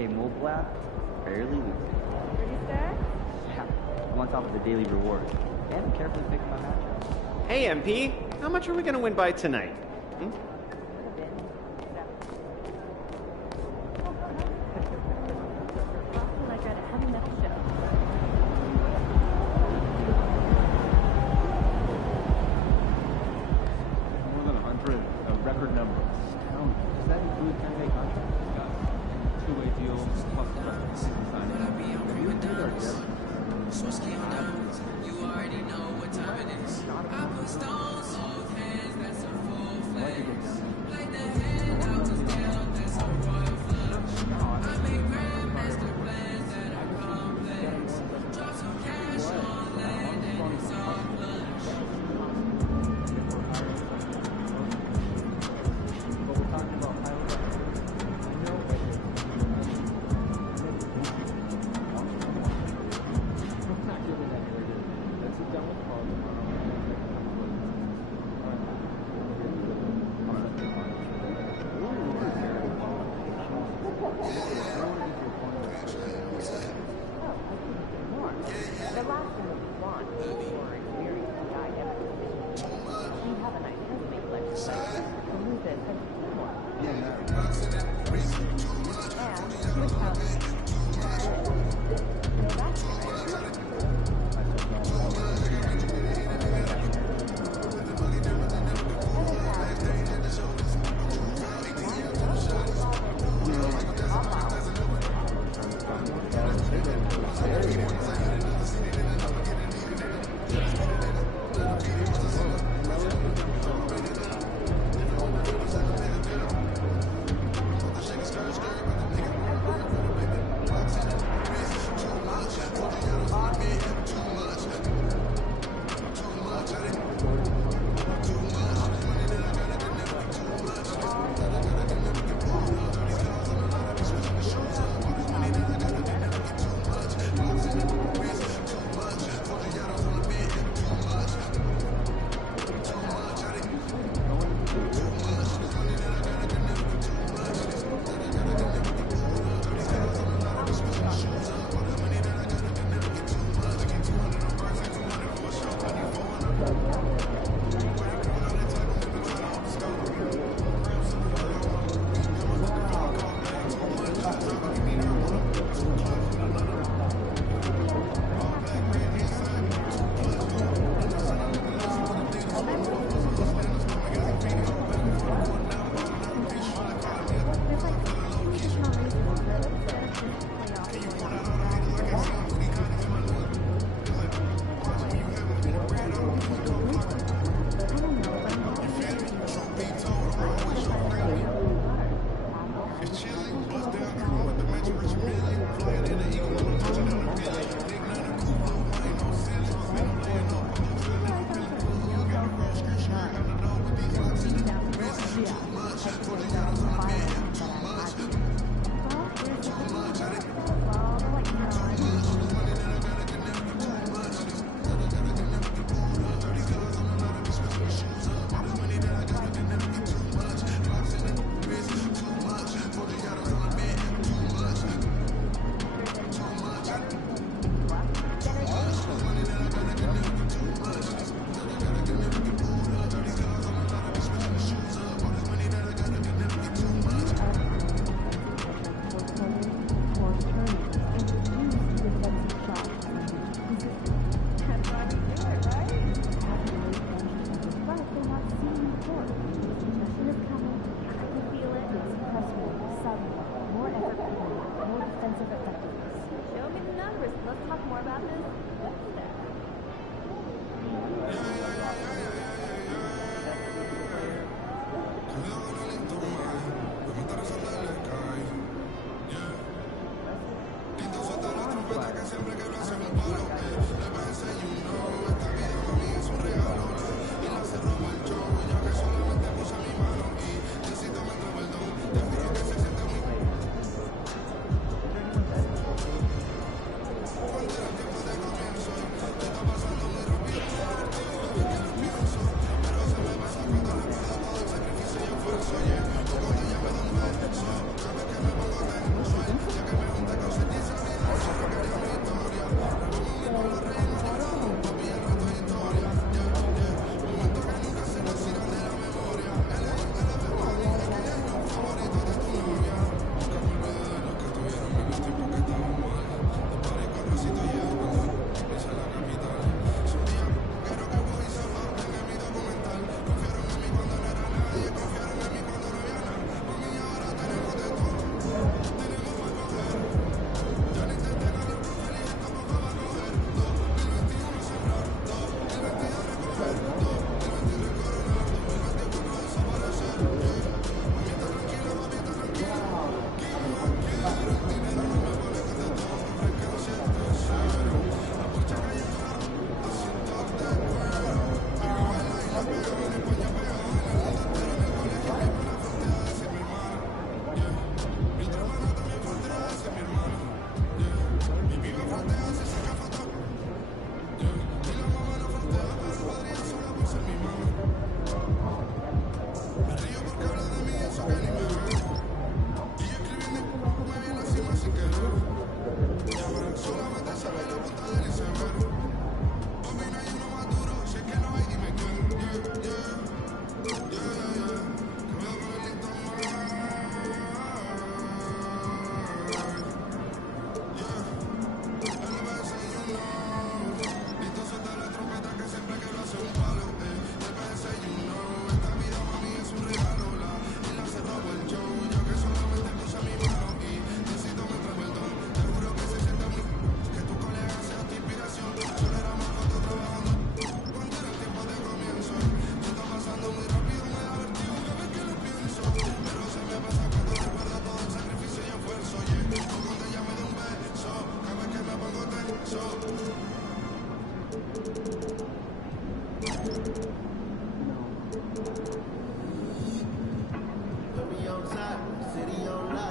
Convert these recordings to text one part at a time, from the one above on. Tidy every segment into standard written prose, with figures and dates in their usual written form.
4K mobile app, barely losing. Pretty stacked? Yeah, I'm on top of the daily reward. And I'm carefully picking my matchups. Hey, MP, how much are we going to win by tonight? Like at a heavy metal show. More than 100, a record number. Does that include 10-day contracts? Two-way deal plus season signing. You already know what time it is. I put stones, hold hands, that's a full flag.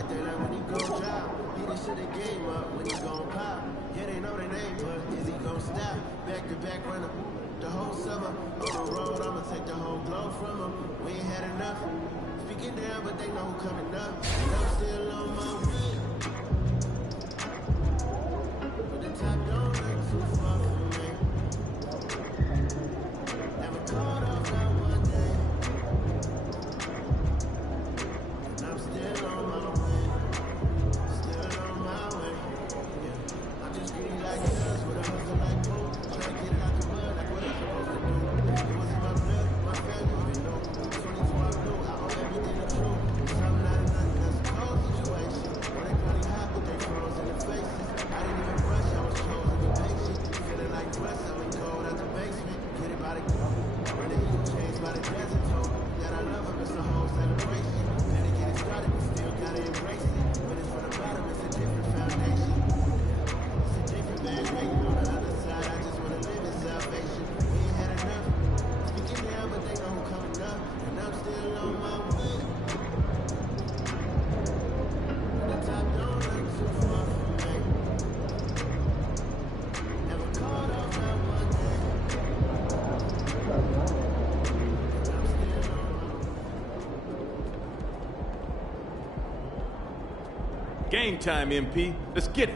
they like when he gon' drop. He done shut the game up when he gon' pop. Yeah, they know their name, but is he gon' stop? Back to back, run up the whole summer. On the road, I'ma take the whole globe from him. We ain't had enough. Speaking down, but they know who coming up. And I'm still on my way. But the top don't look too far from me. Never caught off that one day. And I'm still on my way. Still on my way. Yeah. I'm just greedy like us with a hustle like boom. Trying to get it out the mud like what I'm supposed to do. It was in my blood, my family even know. 2012 blue, I owe everything to true. Something out of nothing, that's a cold situation. When they really hot, but they froze in the faces. I didn't even rush, I was chosen to patient. Feeling like West, I went cold out the basement. Get it by the when the eagle changed by the desert told that I love him, it's a whole celebration. Then to get it started, we still gotta embrace it. But it's from the bottom, it's a different foundation. It's a different man waiting on the other side. I just wanna live in salvation. We ain't had enough. Speaking down, but they know who coming up. And I'm still on my way. But the top don't look too far from me. Never caught off that one day. Game time, MP. Let's get it.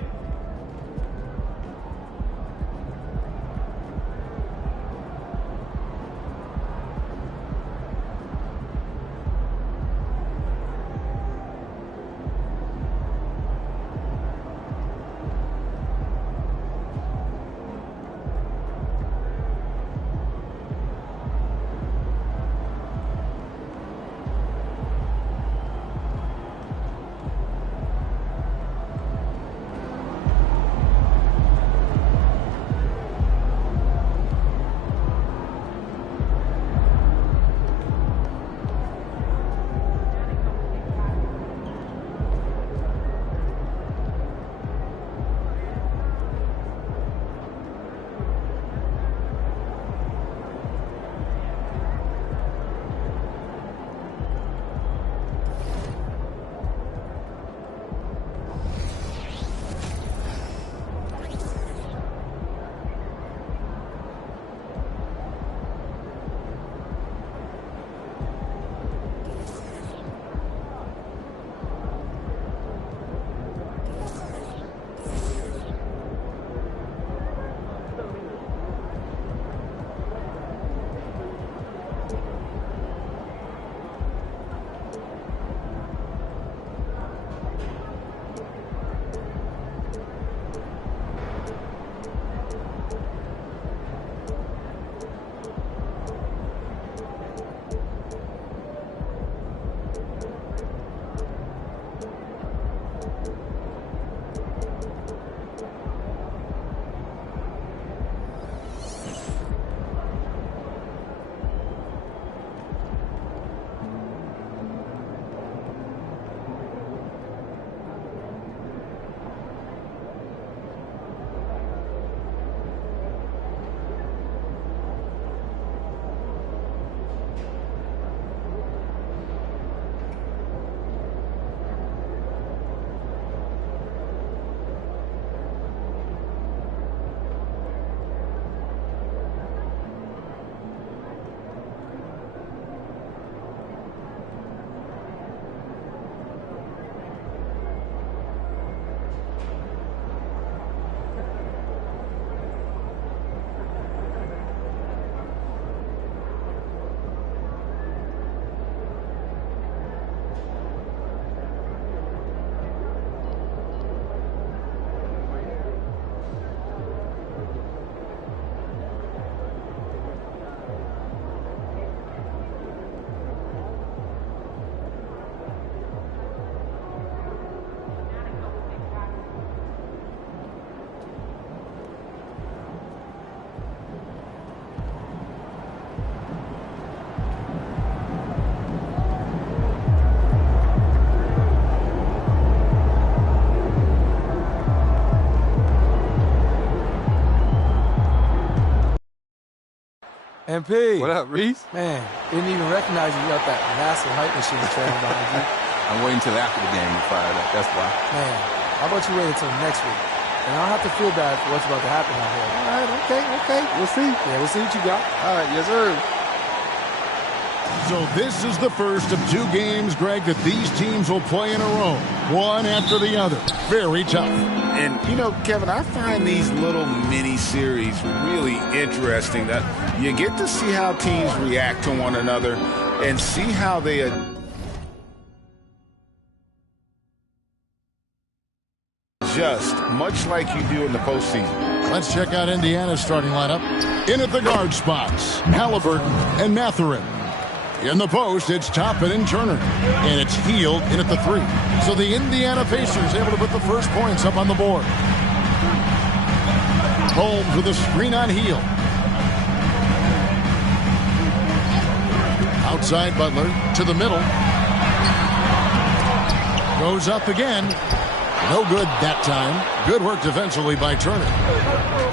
MP. What up, Reese? Man, didn't even recognize you got that massive hype machine trailing behind you. I'm waiting until after the game to fire it up. That's why. Man, how about you wait until next week? And I don't have to feel bad for what's about to happen out here. All right, okay. We'll see. Yeah, we'll see what you got. All right, yes, sir. So this is the first of 2 games, Greg, that these teams will play in a row, one after the other. Very tough. And, you know, Kevin, I find these little mini-series really interesting. That you get to see how teams react to one another and see how they adjust, much like you do in the postseason. Let's check out Indiana's starting lineup. In at the guard spots, Halliburton and Mathurin. In the post, it's Toppin and Turner. And it's Hield in at the 3. So the Indiana Pacers able to put the first points up on the board. Holmes with a screen on Hield. Outside Butler to the middle. Goes up again. No good that time. Good work defensively by Turner.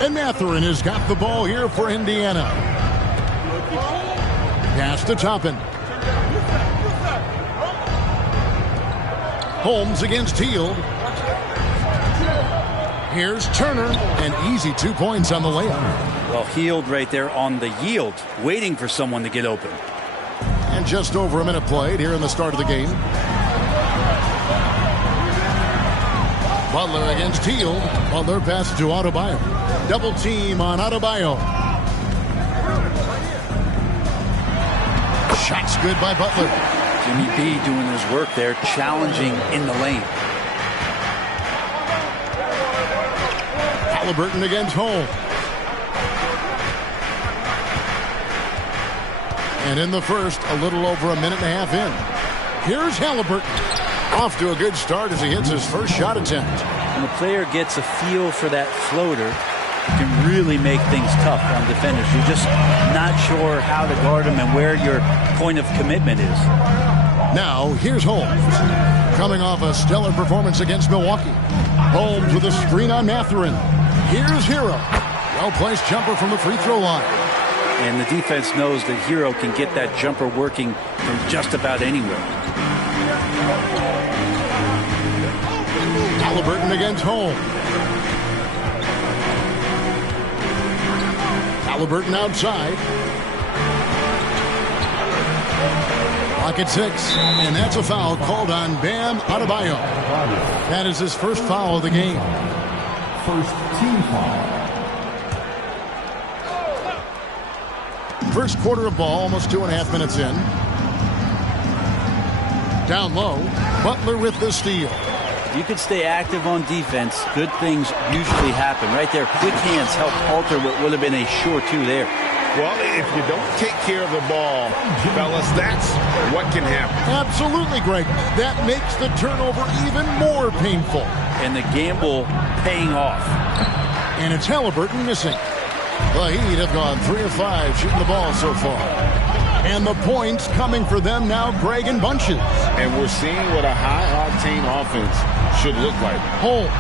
And Mathurin has got the ball here for Indiana. Pass to Toppin. Holmes against Hield. Here's Turner. An easy 2 points on the layup. Well, Hield right there on the yield, waiting for someone to get open. And just over a minute played here in the start of the game. Butler against Hield. Butler passes to Adebayo. Double team on Adebayo. Shots good by Butler. Jimmy B doing his work there, challenging in the lane. Halliburton against Holmes. And in the first, a little over a minute and a half in. Here's Halliburton. Off to a good start as he hits his first shot attempt. When a player gets a feel for that floater, it can really make things tough on defenders. You're just not sure how to guard them and where your point of commitment is. Now, here's Holmes. Coming off a stellar performance against Milwaukee. Holmes with a screen on Mathurin. Here's Hero. Well-placed jumper from the free throw line. And the defense knows that Hero can get that jumper working from just about anywhere. Halliburton against Holmes. Halliburton outside. Clock at 6, and that's a foul called on Bam Adebayo. That is his first foul of the game. First team foul. First quarter of ball, almost 2.5 minutes in. Down low, Butler with the steal. You can stay active on defense. Good things usually happen. Right there, quick hands help alter what would have been a sure 2 there. Well, if you don't take care of the ball, fellas, that's what can happen. Absolutely, Greg. That makes the turnover even more painful. And the gamble paying off. And it's Halliburton missing. The Heat have gone 3 of 5 shooting the ball so far. And the points coming for them now, Greg, in bunches. And we're seeing what a high-octane offense should look like. Holmes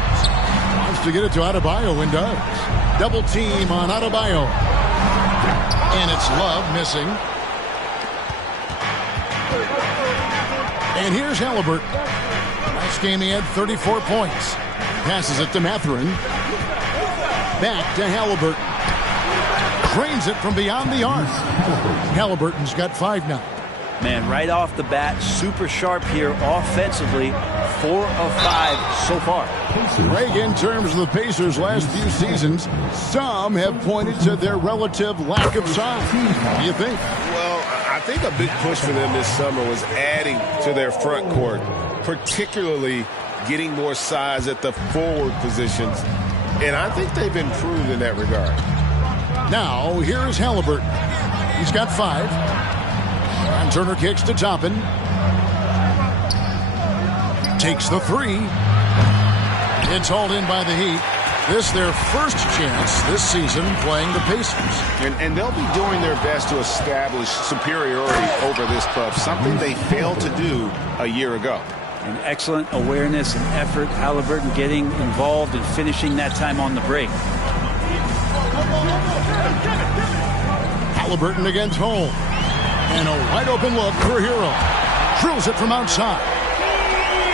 wants to get it to Adebayo and does. Double team on Adebayo. And it's Love missing. And here's Halliburton. Last game he had 34 points. Passes it to Mathurin. Back to Halliburton. Drains it from beyond the arc. Halliburton's got 5 now. Man, right off the bat, super sharp here offensively. 4 of 5 so far. Greg, in terms of the Pacers' last few seasons, some have pointed to their relative lack of size. What do you think? Well, I think a big push for them this summer was adding to their front court, particularly getting more size at the forward positions. And I think they've improved in that regard. Now, here is Halliburton. He's got 5. And Turner kicks to Toppin. Takes the 3. It's hauled in by the Heat. This their first chance this season playing the Pacers. And they'll be doing their best to establish superiority over this club, something they failed to do a year ago. An excellent awareness and effort. Halliburton getting involved and finishing that time on the break. Halliburton against Holmes. And a wide open look for Hero. Drills it from outside.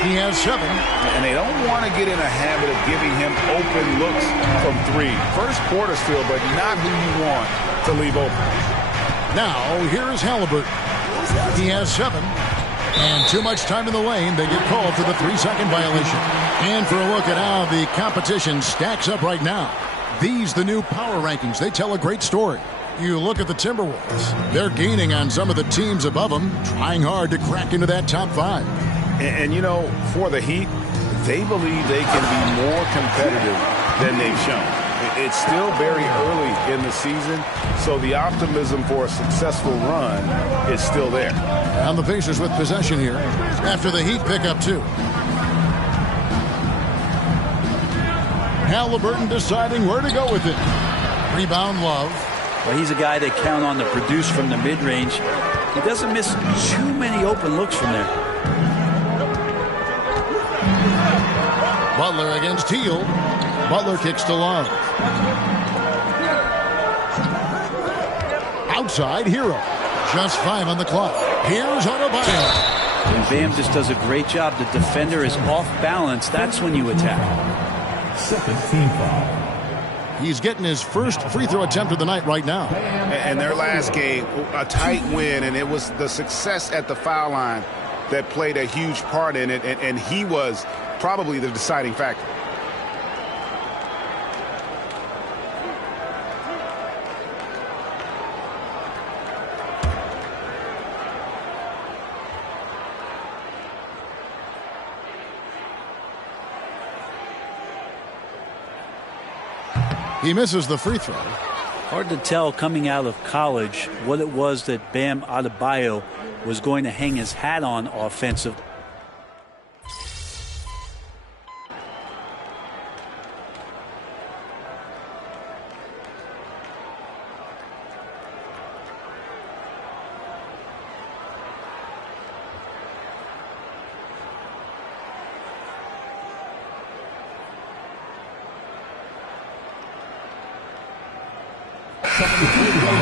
He has 7. And they don't want to get in a habit of giving him open looks from 3. First quarter still, but not who you want to leave open. Now, here is Halliburton. He has 7. And too much time in the lane. They get called for the 3-second violation. And for a look at how the competition stacks up right now. These, the new power rankings, they tell a great story. You look at the Timberwolves. They're gaining on some of the teams above them, trying hard to crack into that top 5. And you know, for the Heat, they believe they can be more competitive than they've shown. It's still very early in the season, so the optimism for a successful run is still there. And the Pacers with possession here after the Heat pick up 2. Halliburton deciding where to go with it. Rebound, Love. Well, he's a guy they count on to produce from the mid-range. He doesn't miss too many open looks from there. Butler against Hield. Butler kicks to Love. Outside, Hero. Just 5 on the clock. Here's Adebayo. When Bam just does a great job, the defender is off balance. That's when you attack. Second team foul. He's getting his first free throw attempt of the night right now. And their last game, a tight win, and it was the success at the foul line that played a huge part in it, and he was probably the deciding factor. He misses the free throw. Hard to tell coming out of college what it was that Bam Adebayo was going to hang his hat on offensive.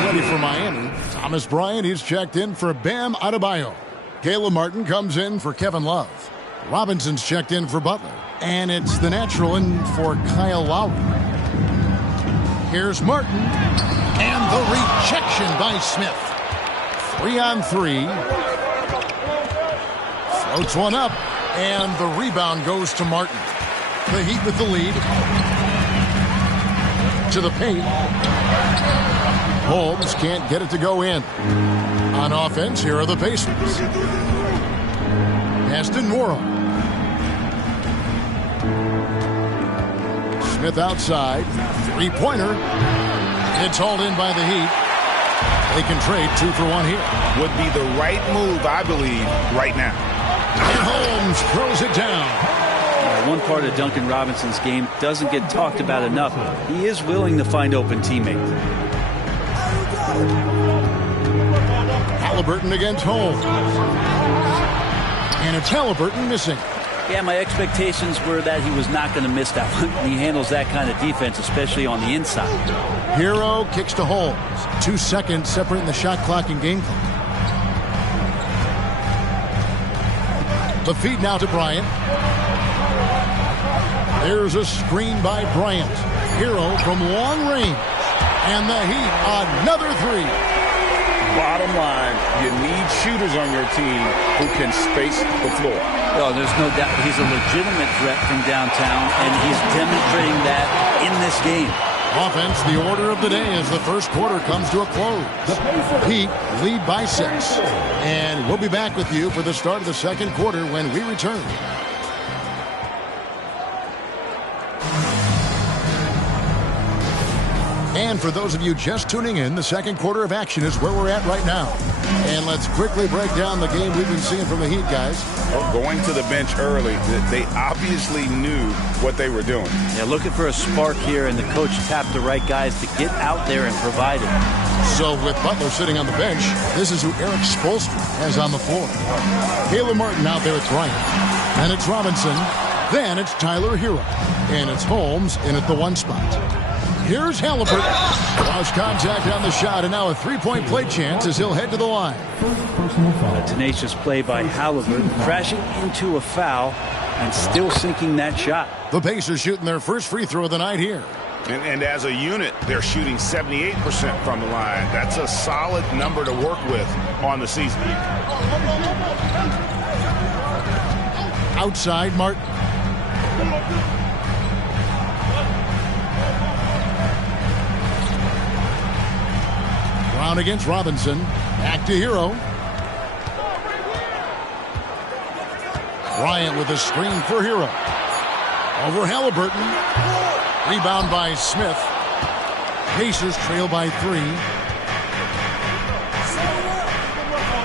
Ready for Miami. Thomas Bryant, he's checked in for Bam Adebayo. Caleb Martin comes in for Kevin Love. Robinson's checked in for Butler. And it's the natural in for Kyle Lowry. Here's Martin. And the rejection by Smith. 3-on-3. Floats one up. And the rebound goes to Martin. The Heat with the lead. To the paint. Holmes can't get it to go in. On offense, here are the Pacers. Pass to Nora. Smith outside. Three-pointer. It's hauled in by the Heat. They can trade 2 for 1 here. Would be the right move, I believe, right now. And Holmes throws it down. One part of Duncan Robinson's game doesn't get talked about enough. He is willing to find open teammates. Halliburton against Holmes. And it's Halliburton missing. Yeah, my expectations were that he was not going to miss that one. He handles that kind of defense, especially on the inside. Hero kicks to Holmes. 2 seconds separating the shot clock and game clock. The feed now to Bryant. There's a screen by Bryant. Hero from long range. And the Heat, another 3. Bottom line, you need shooters on your team who can space the floor. Well, there's no doubt he's a legitimate threat from downtown, and he's demonstrating that in this game. Offense, the order of the day as the first quarter comes to a close. Heat lead by 6. And we'll be back with you for the start of the second quarter when we return. And for those of you just tuning in, the second quarter of action is where we're at right now. And let's quickly break down the game we've been seeing from the Heat, guys. Well, going to the bench early, they obviously knew what they were doing. Yeah, looking for a spark here, and the coach tapped the right guys to get out there and provide it. So with Butler sitting on the bench, this is who Eric Spoelstra has on the floor. Caleb Martin out there at Bryant. And it's Robinson. Then it's Tyler Hero. And it's Holmes in at the 1 spot. Here's Halliburton. Lost contact on the shot, and now a three-point play chance as he'll head to the line. A tenacious play by Halliburton, crashing into a foul and still sinking that shot. The Pacers shooting their first free throw of the night here. And as a unit, they're shooting 78% from the line. That's a solid number to work with on the season. Outside, Martin. Brown against Robinson. Back to Hero. Bryant with a screen for Hero. Over Halliburton. Rebound by Smith. Pacers trail by 3.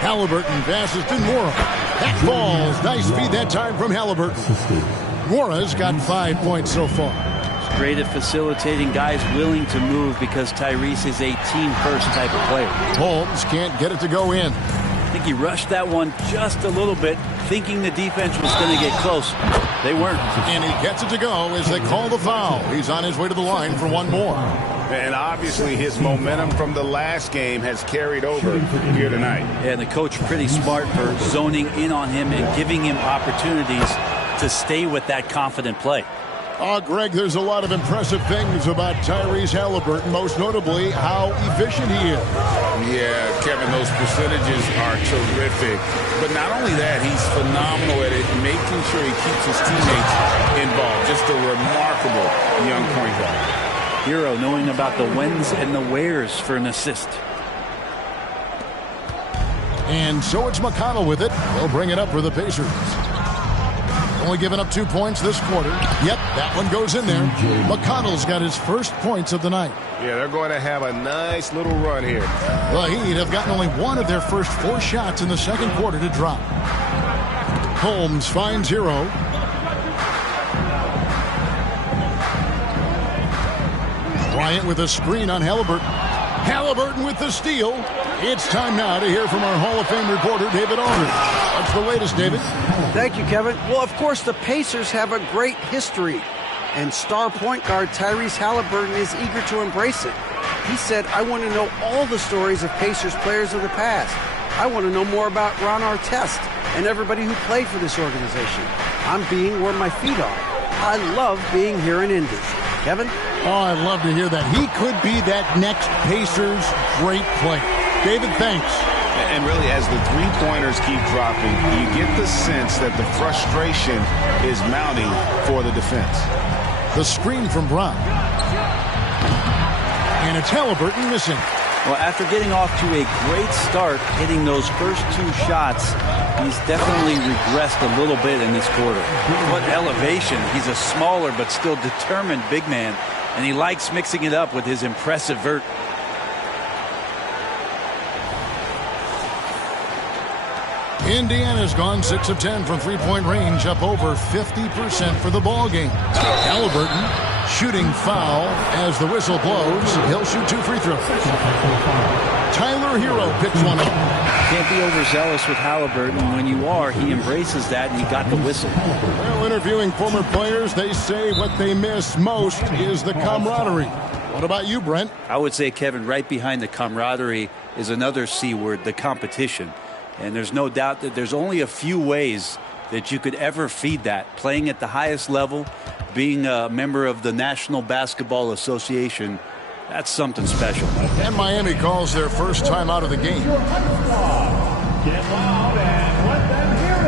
Halliburton passes to Mora. That falls. Nice feed that time from Halliburton. Mora's got 5 points so far. It's great at facilitating guys willing to move because Tyrese is a team-first type of player. Holmes can't get it to go in. I think he rushed that one just a little bit, thinking the defense was going to get close. They weren't. And he gets it to go as they call the foul. He's on his way to the line for one more. And obviously his momentum from the last game has carried over here tonight. Yeah, and the coach pretty smart for zoning in on him and giving him opportunities to stay with that confident play. Greg, there's a lot of impressive things about Tyrese Halliburton, most notably how efficient he is. Yeah, Kevin, those percentages are terrific. But not only that, he's phenomenal at it, making sure he keeps his teammates involved. Just a remarkable young point guard. Hero knowing about the whens and the wheres for an assist. And so it's McConnell with it. They'll bring it up for the Pacers. Only given up 2 points this quarter. Yep, that one goes in there. McConnell's got his first points of the night. Yeah, they're going to have a nice little run here. The Heat have gotten only one of their first 4 shots in the second quarter to drop. Holmes finds Hero. Bryant with a screen on Halliburton. Halliburton with the steal. It's time now to hear from our Hall of Fame reporter, David Aldridge. What's the latest, David? Thank you, Kevin. Well, of course, the Pacers have a great history, and star point guard Tyrese Halliburton is eager to embrace it. He said, I want to know all the stories of Pacers players of the past. I want to know more about Ron Artest and everybody who played for this organization. I'm being where my feet are. I love being here in Indy. Kevin? Oh, I'd love to hear that. He could be that next Pacers great player. David, thanks. And really, as the three-pointers keep dropping, you get the sense that the frustration is mounting for the defense. The screen from Brown. And it's Halliburton missing. Well, after getting off to a great start, hitting those first 2 shots, he's definitely regressed a little bit in this quarter. What elevation. He's a smaller but still determined big man, and he likes mixing it up with his impressive vert. Indiana's gone 6 of 10 from three-point range, up over 50% for the ball game. Halliburton shooting foul as the whistle blows. He'll shoot 2 free throws. Tyler Hero picks one up. Can't be overzealous with Halliburton. When you are, he embraces that, and he got the whistle. Well, interviewing former players, they say what they miss most is the camaraderie. What about you, Brent? I would say, Kevin, right behind the camaraderie is another C word, the competition. And there's no doubt that there's only a few ways that you could ever feed that. Playing at the highest level, being a member of the National Basketball Association, that's something special. And Miami calls their first time out of the game. Get loud and let them hear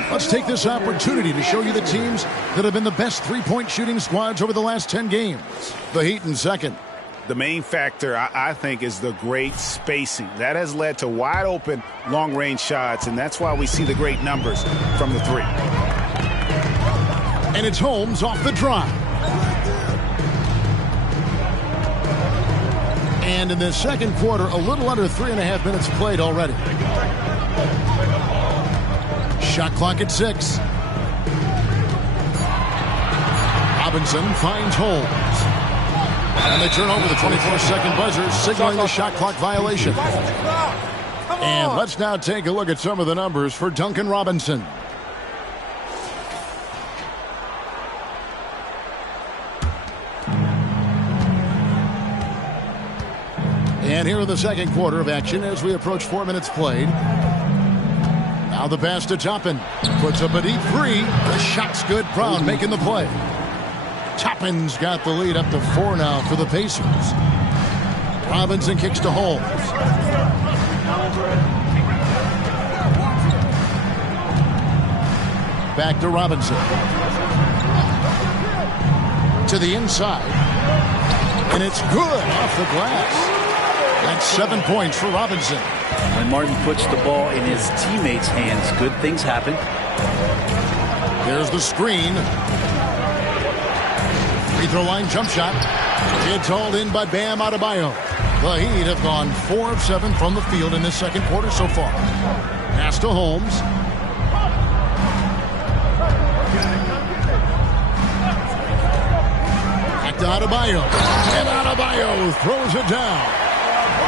it. Let's take this opportunity to show you the teams that have been the best three-point shooting squads over the last 10 games. The Heat in second. The main factor, I think, is the great spacing. That has led to wide-open, long-range shots, and that's why we see the great numbers from the 3. And it's Holmes off the drive. And in the second quarter, a little under 3.5 minutes played already. Shot clock at 6. Robinson finds Holmes. And they turn over the 24-second buzzer, signaling the shot clock violation. And let's now take a look at some of the numbers for Duncan Robinson. And here in the second quarter of action as we approach 4 minutes played. Now the pass to Toppin. Puts up a deep three. The shot's good. Brown making the play. Toppin's got the lead up to 4 now for the Pacers. Robinson kicks to Holmes. Back to Robinson. To the inside. And it's good off the glass. That's 7 points for Robinson. When Martin puts the ball in his teammates' hands, good things happen. There's the screen. Free throw line jump shot. It's hauled in by Bam Adebayo. The Heat have gone 4 of 7 from the field in this second quarter so far. Pass to Holmes. Back to Adebayo. And Adebayo throws it down.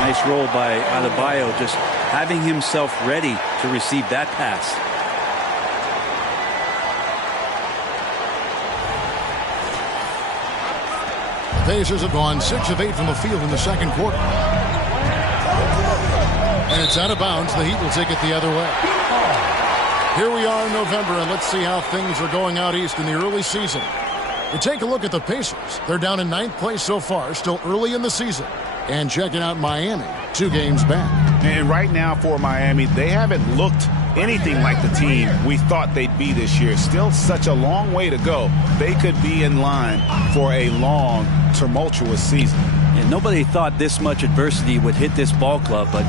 Nice roll by Adebayo, just having himself ready to receive that pass. Pacers have gone 6 of 8 from the field in the second quarter. And it's out of bounds. The Heat will take it the other way. Here we are in November, and let's see how things are going out east in the early season. You take a look at the Pacers. They're down in 9th place so far, still early in the season. And checking out Miami, 2 games back. And right now for Miami, they haven't looked anything like the team we thought they'd be this year. Still such a long way to go. They could be in line for a long, tumultuous season. And nobody thought this much adversity would hit this ball club, but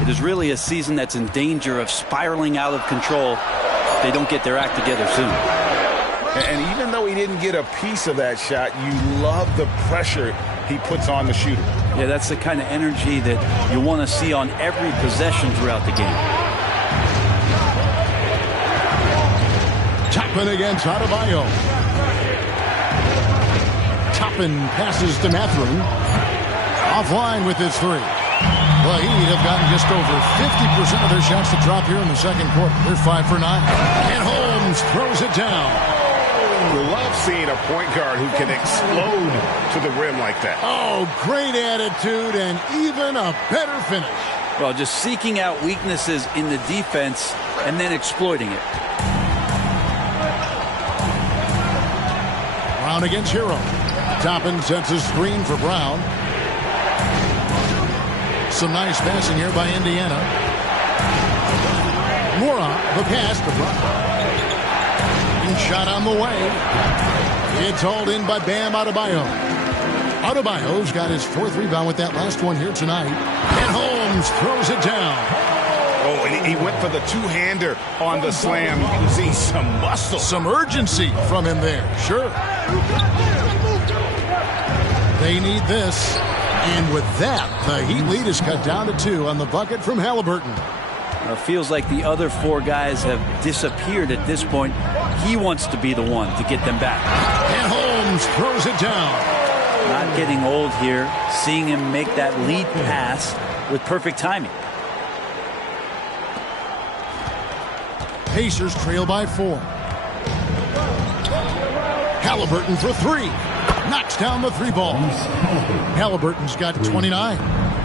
it is really a season that's in danger of spiraling out of control if they don't get their act together soon. And even though he didn't get a piece of that shot, you love the pressure he puts on the shooter. Yeah, that's the kind of energy that you want to see on every possession throughout the game. Toppin against Adebayo. Toppin passes to Mathurin. Offline with his three. The Heat have gotten just over 50% of their shots to drop here in the second quarter. They're 5 for 9. And Holmes throws it down. You love seeing a point guard who can explode to the rim like that. Oh, great attitude and even a better finish. Well, just seeking out weaknesses in the defense and then exploiting it. Brown against Hero. Toppin sets a screen for Brown. Some nice passing here by Indiana. Mora, the pass to Brown. Shot on the way. It's hauled in by Bam Adebayo. Adebayo's got his 4th rebound with that last one here tonight. And Holmes throws it down. Oh, and he went for the two-hander on the slam. You can see some muscle. Some urgency from him there. Sure. They need this. And with that, the Heat lead is cut down to 2 on the bucket from Halliburton. Feels like the other 4 guys have disappeared at this point. He wants to be the one to get them back. And Holmes throws it down. Not getting old here. Seeing him make that lead pass with perfect timing. Pacers trail by 4. Halliburton for 3. Knocks down the 3 ball. Halliburton's got 29.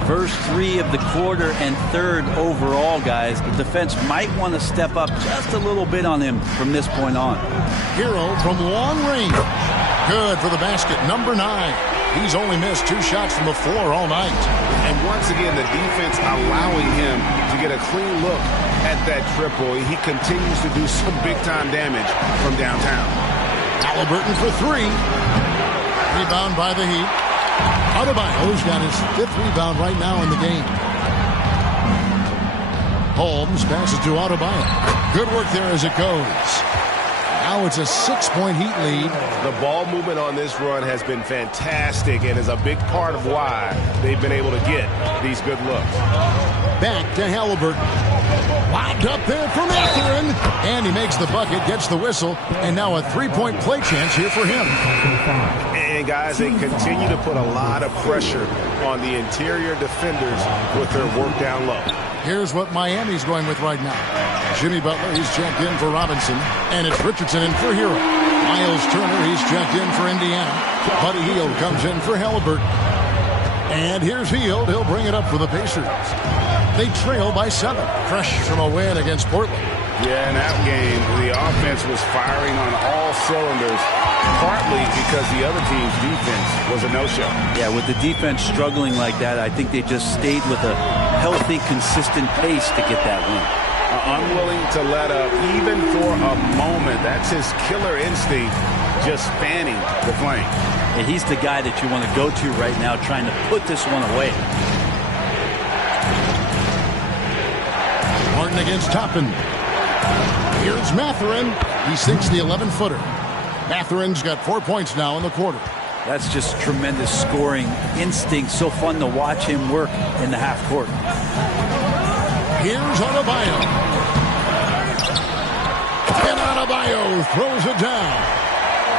First 3 of the quarter and 3rd overall, guys. The defense might want to step up just a little bit on him from this point on. Hero from long range. Good for the basket, number 9. He's only missed 2 shots from the floor all night. And once again, the defense allowing him to get a clean look at that triple. He continues to do some big-time damage from downtown. Halliburton for 3. Rebound by the Heat. Adebayo's got his 5th rebound right now in the game. Holmes passes to Adebayo. Good work there as it goes. Now it's a 6-point Heat lead. The ball movement on this run has been fantastic and is a big part of why they've been able to get these good looks. Back to Halliburton. Lobbed up there for Mathurin. And he makes the bucket, gets the whistle, and now a 3-point play chance here for him. And guys, they continue to put a lot of pressure on the interior defenders with their work down low. Here's what Miami's going with right now. Jimmy Butler, he's checked in for Robinson. And it's Richardson in for Hero. Miles Turner, he's checked in for Indiana. Buddy Hield comes in for Halliburton. And here's Hield. He'll bring it up for the Pacers. They trail by 7. Fresh from a win against Portland. Yeah, in that game, the offense was firing on all cylinders, partly because the other team's defense was a no-show. Yeah, with the defense struggling like that, I think they just stayed with a healthy, consistent pace to get that win. Unwilling to let up even for a moment. That's his killer instinct, just fanning the flame. And he's the guy that you want to go to right now, trying to put this one away. Martin against Toppin. Here's Mathurin. He sinks the 11-footer. Mathurin's got 4 points now in the quarter. That's just tremendous scoring instinct. So fun to watch him work in the half court. Here's Adebayo. And Adebayo throws it down.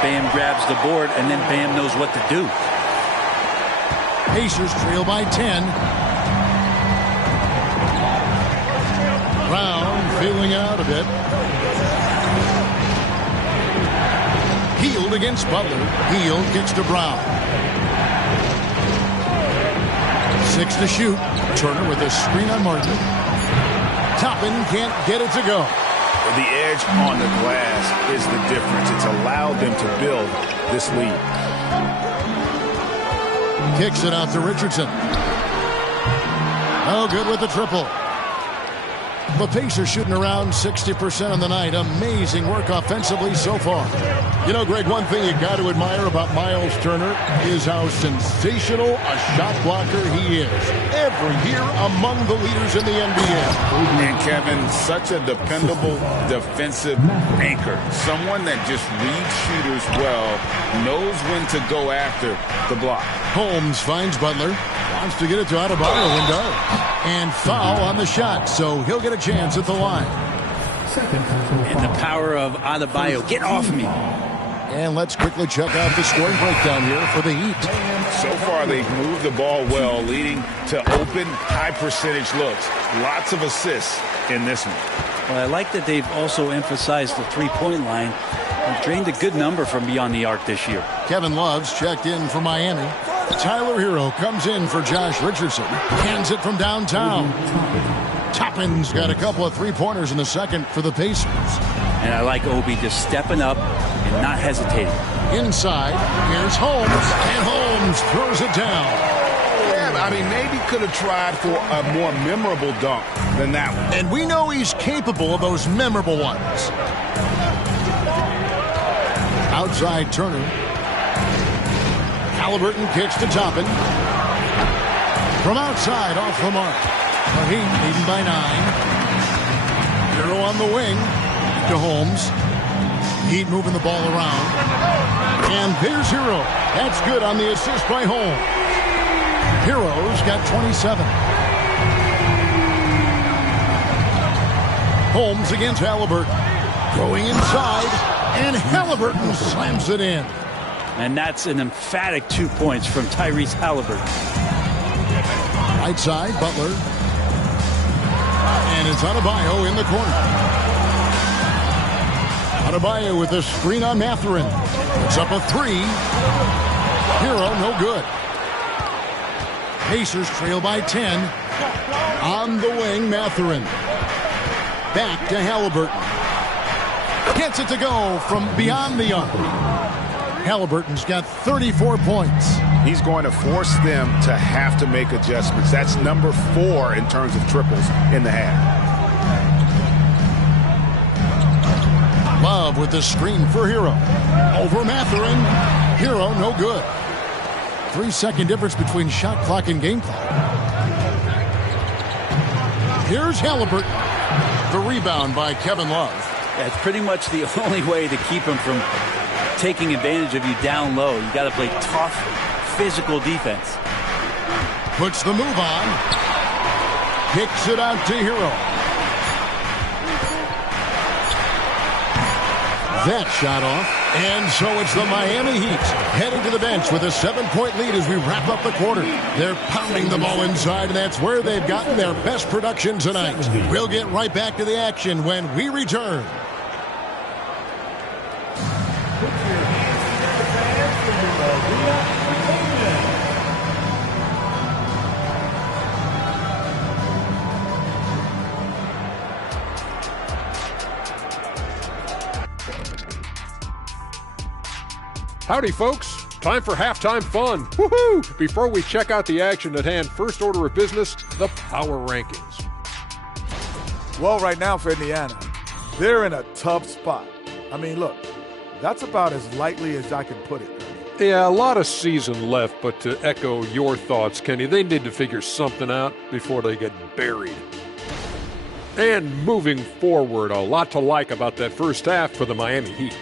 Bam grabs the board, and then Bam knows what to do. Pacers trail by 10. Brown feeling it out a bit. Hield against Butler. Hield kicks to Brown. 6 to shoot. Turner with a screen on Martin. Toppin can't get it to go. The edge on the glass is the difference. It's allowed them to build this lead. Kicks it out to Richardson. Oh, good with the triple. The Pacers shooting around 60% on the night. Amazing work offensively so far. You know, Greg, one thing you got to admire about Miles Turner is how sensational a shot blocker he is. Every year among the leaders in the NBA. And Kevin, such a dependable defensive anchor. Someone that just reads shooters well, knows when to go after the block. Holmes finds Butler. Wants to get it to Adebayo and does. And foul on the shot, so he'll get a chance at the line. And the power of Adebayo. Get off me. And let's quickly check out the scoring breakdown here for the Heat. So far, they've moved the ball well, leading to open, high-percentage looks. Lots of assists in this one. Well, I like that they've also emphasized the three-point line and drained a good number from beyond the arc this year. Kevin Love's checked in for Miami. Tyler Hero comes in for Josh Richardson. Hands it from downtown. Toppin's got a couple of three-pointers in the second for the Pacers. And I like Obi just stepping up and not hesitating. Inside, here's Holmes. And Holmes throws it down. Yeah, I mean, maybe could have tried for a more memorable dunk than that one. And we know he's capable of those memorable ones. Outside Turner. Halliburton kicks to Toppin. From outside, off the mark. The Heat leading by 9. Hero on the wing to Holmes. Heat moving the ball around. And there's Hero. That's good on the assist by Holmes. Hero's got 27. Holmes against Halliburton. Going inside. And Halliburton slams it in. And that's an emphatic 2 points from Tyrese Halliburton. Right side, Butler. And it's Adebayo in the corner. Adebayo with a screen on Mathurin. It's up a 3. Hero, no good. Pacers trail by 10. On the wing, Mathurin. Back to Halliburton. Gets it to go from beyond the arc. Halliburton's got 34 points. He's going to force them to have to make adjustments. That's number 4 in terms of triples in the half. Love with the screen for Hero. Over Mathurin. Hero, no good. 3-second difference between shot clock and game clock. Here's Halliburton. The rebound by Kevin Love. That's pretty much the only way to keep him from taking advantage of you down low. You got to play tough, physical defense. Puts the move on. Kicks it out to Hero. That shot off. And so it's the Miami Heat heading to the bench with a 7-point lead as we wrap up the quarter. They're pounding the ball inside, and that's where they've gotten their best production tonight. We'll get right back to the action when we return. Howdy, folks. Time for halftime fun. Woohoo! Before we check out the action at hand, first order of business, the power rankings. Well, right now for Indiana, they're in a tough spot. I mean, look, that's about as lightly as I can put it. Yeah, a lot of season left, but to echo your thoughts, Kenny, they need to figure something out before they get buried. And moving forward, a lot to like about that first half for the Miami Heat.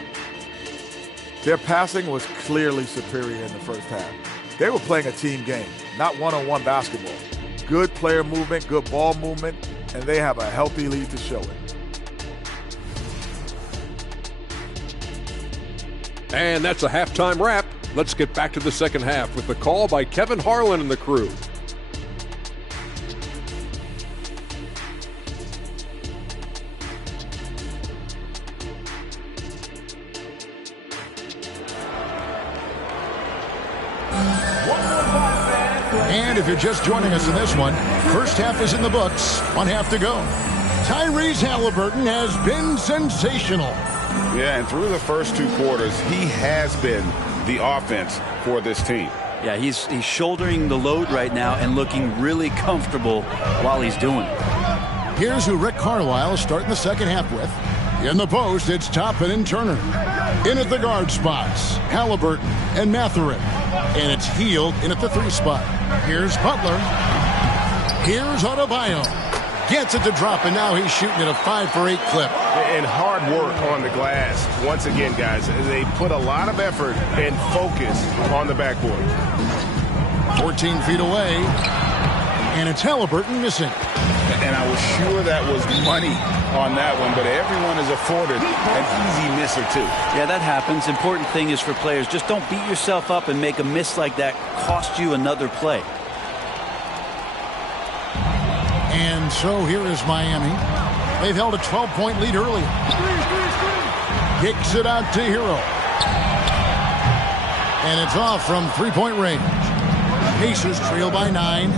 Their passing was clearly superior in the first half. They were playing a team game, not one-on-one basketball. Good player movement, good ball movement, and they have a healthy lead to show it. And that's a halftime wrap. Let's get back to the second half with the call by Kevin Harlan and the crew. And if you're just joining us in this one, first half is in the books, 1 half to go. Tyrese Halliburton has been sensational. Yeah, and through the first 2 quarters, he has been the offense for this team. Yeah, he's shouldering the load right now and looking really comfortable while he's doing it. Here's who Rick Carlisle is starting the second half with. In the post, it's Toppin and Turner. In at the guard spots, Halliburton and Mathurin. And it's Hield in at the 3 spot. Here's Butler. Here's Adebayo. Gets it to drop, and now he's shooting at a 5 for 8 clip. And hard work on the glass. Once again, guys, they put a lot of effort and focus on the backboard. 14 feet away, and it's Halliburton missing. And I was sure that was money on that one, but everyone is afforded an easy miss or 2. Yeah, that happens. Important thing is for players, just don't beat yourself up and make a miss like that cost you another play. And so here is Miami. They've held a 12-point lead earlier. Kicks it out to Hero. And it's off from 3-point range. Pacers trail by 9.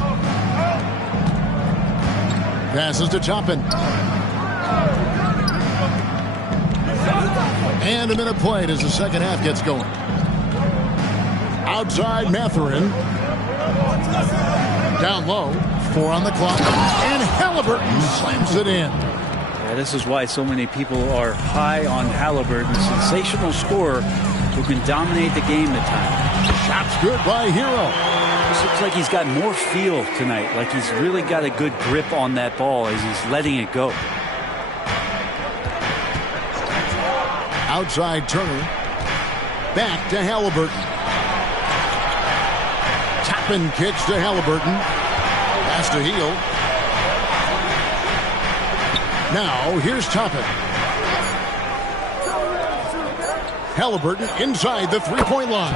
Passes to Toppin. And a minute played as the second half gets going. Outside Mathurin. Down low. 4 on the clock. And Halliburton slams it in. Yeah, this is why so many people are high on Halliburton. Sensational scorer who can dominate the game at times. Shot's good by Hero. This looks like he's got more feel tonight. Like he's really got a good grip on that ball as he's letting it go. Outside Turner. Back to Halliburton. Toppin kicks to Halliburton. Pass to Hield. Now here's Toppin. Halliburton inside the 3-point line.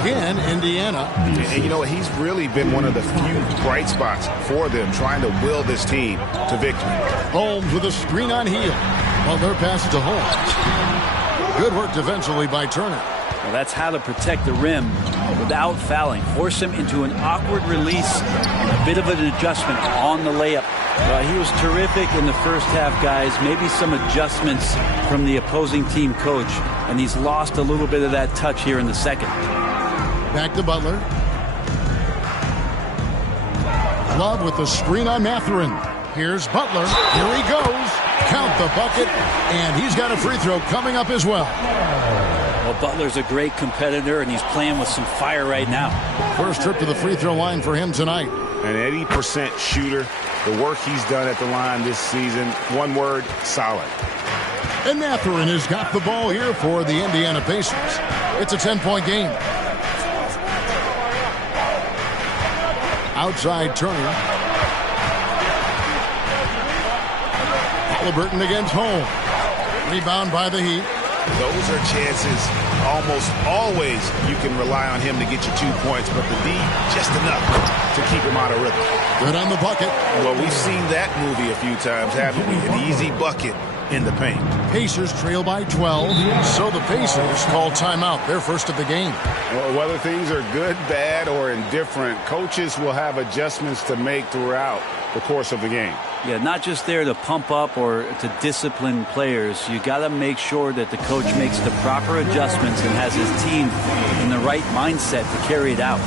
Again, Indiana. And you know, he's really been one of the few bright spots for them, trying to will this team to victory. Holmes with a screen on Hield. Well, their pass to Holmes. Good work defensively by Turner. Well, that's how to protect the rim without fouling. Force him into an awkward release and a bit of an adjustment on the layup. He was terrific in the first half, guys. Maybe some adjustments from the opposing team coach, and he's lost a little bit of that touch here in the second. Back to Butler. Love with the screen on Mathurin. Here's Butler. Here he goes. Count the bucket, and he's got a free throw coming up as well. Well, Butler's a great competitor, and he's playing with some fire right now. First trip to the free throw line for him tonight. An 80% shooter. The work he's done at the line this season, one word, solid. And Mathurin has got the ball here for the Indiana Pacers. It's a 10-point game. Outside Turner. Halliburton against Holmes. Rebound by the Heat. Those are chances almost always you can rely on him to get you 2 points, but the D just enough to keep him out of rhythm. Good on the bucket. Well, we've seen that movie a few times, haven't we? An easy bucket in the paint. Pacers trail by 12, so the Pacers call timeout, their first of the game. Well, whether things are good, bad, or indifferent, coaches will have adjustments to make throughout the course of the game. Yeah, not just there to pump up or to discipline players. You got to make sure that the coach makes the proper adjustments and has his team in the right mindset to carry it out.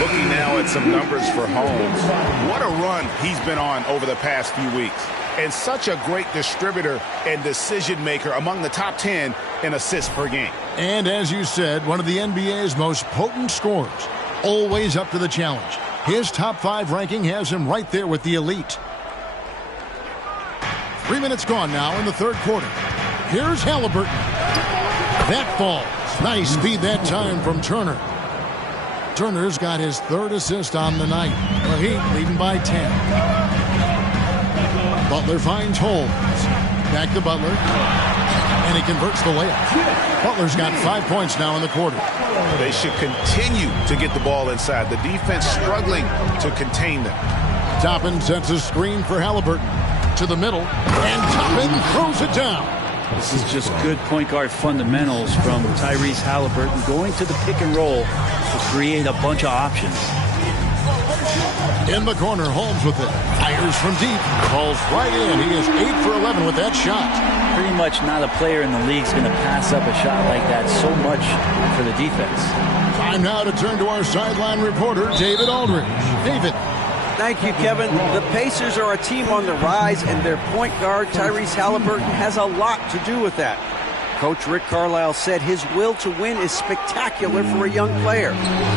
Looking now at some numbers for Holmes. What a run he's been on over the past few weeks. And such a great distributor and decision maker, among the top 10 in assists per game. And as you said, one of the NBA's most potent scorers. Always up to the challenge. His top 5 ranking has him right there with the elite. 3 minutes gone now in the third quarter. Here's Halliburton. That falls. Nice speed that time from Turner. Turner's got his 3rd assist on the night. The Heat leading by 10. Butler finds Holmes. Back to Butler. And he converts the layup. Butler's got 5 points now in the quarter. They should continue to get the ball inside. The defense struggling to contain them. Toppin sets a screen for Halliburton. To the middle. And Toppin throws it down. This is just good point guard fundamentals from Tyrese Halliburton, going to the pick and roll to create a bunch of options. In the corner, Holmes with it. Fires from deep. Falls right in. He is 8 for 11 with that shot. Pretty much not a player in the league is going to pass up a shot like that so much for the defense. Time now to turn to our sideline reporter, David Aldridge. David. Thank you, Kevin. The Pacers are a team on the rise, and their point guard, Tyrese Halliburton, has a lot to do with that. Coach Rick Carlisle said his will to win is spectacular for a young player.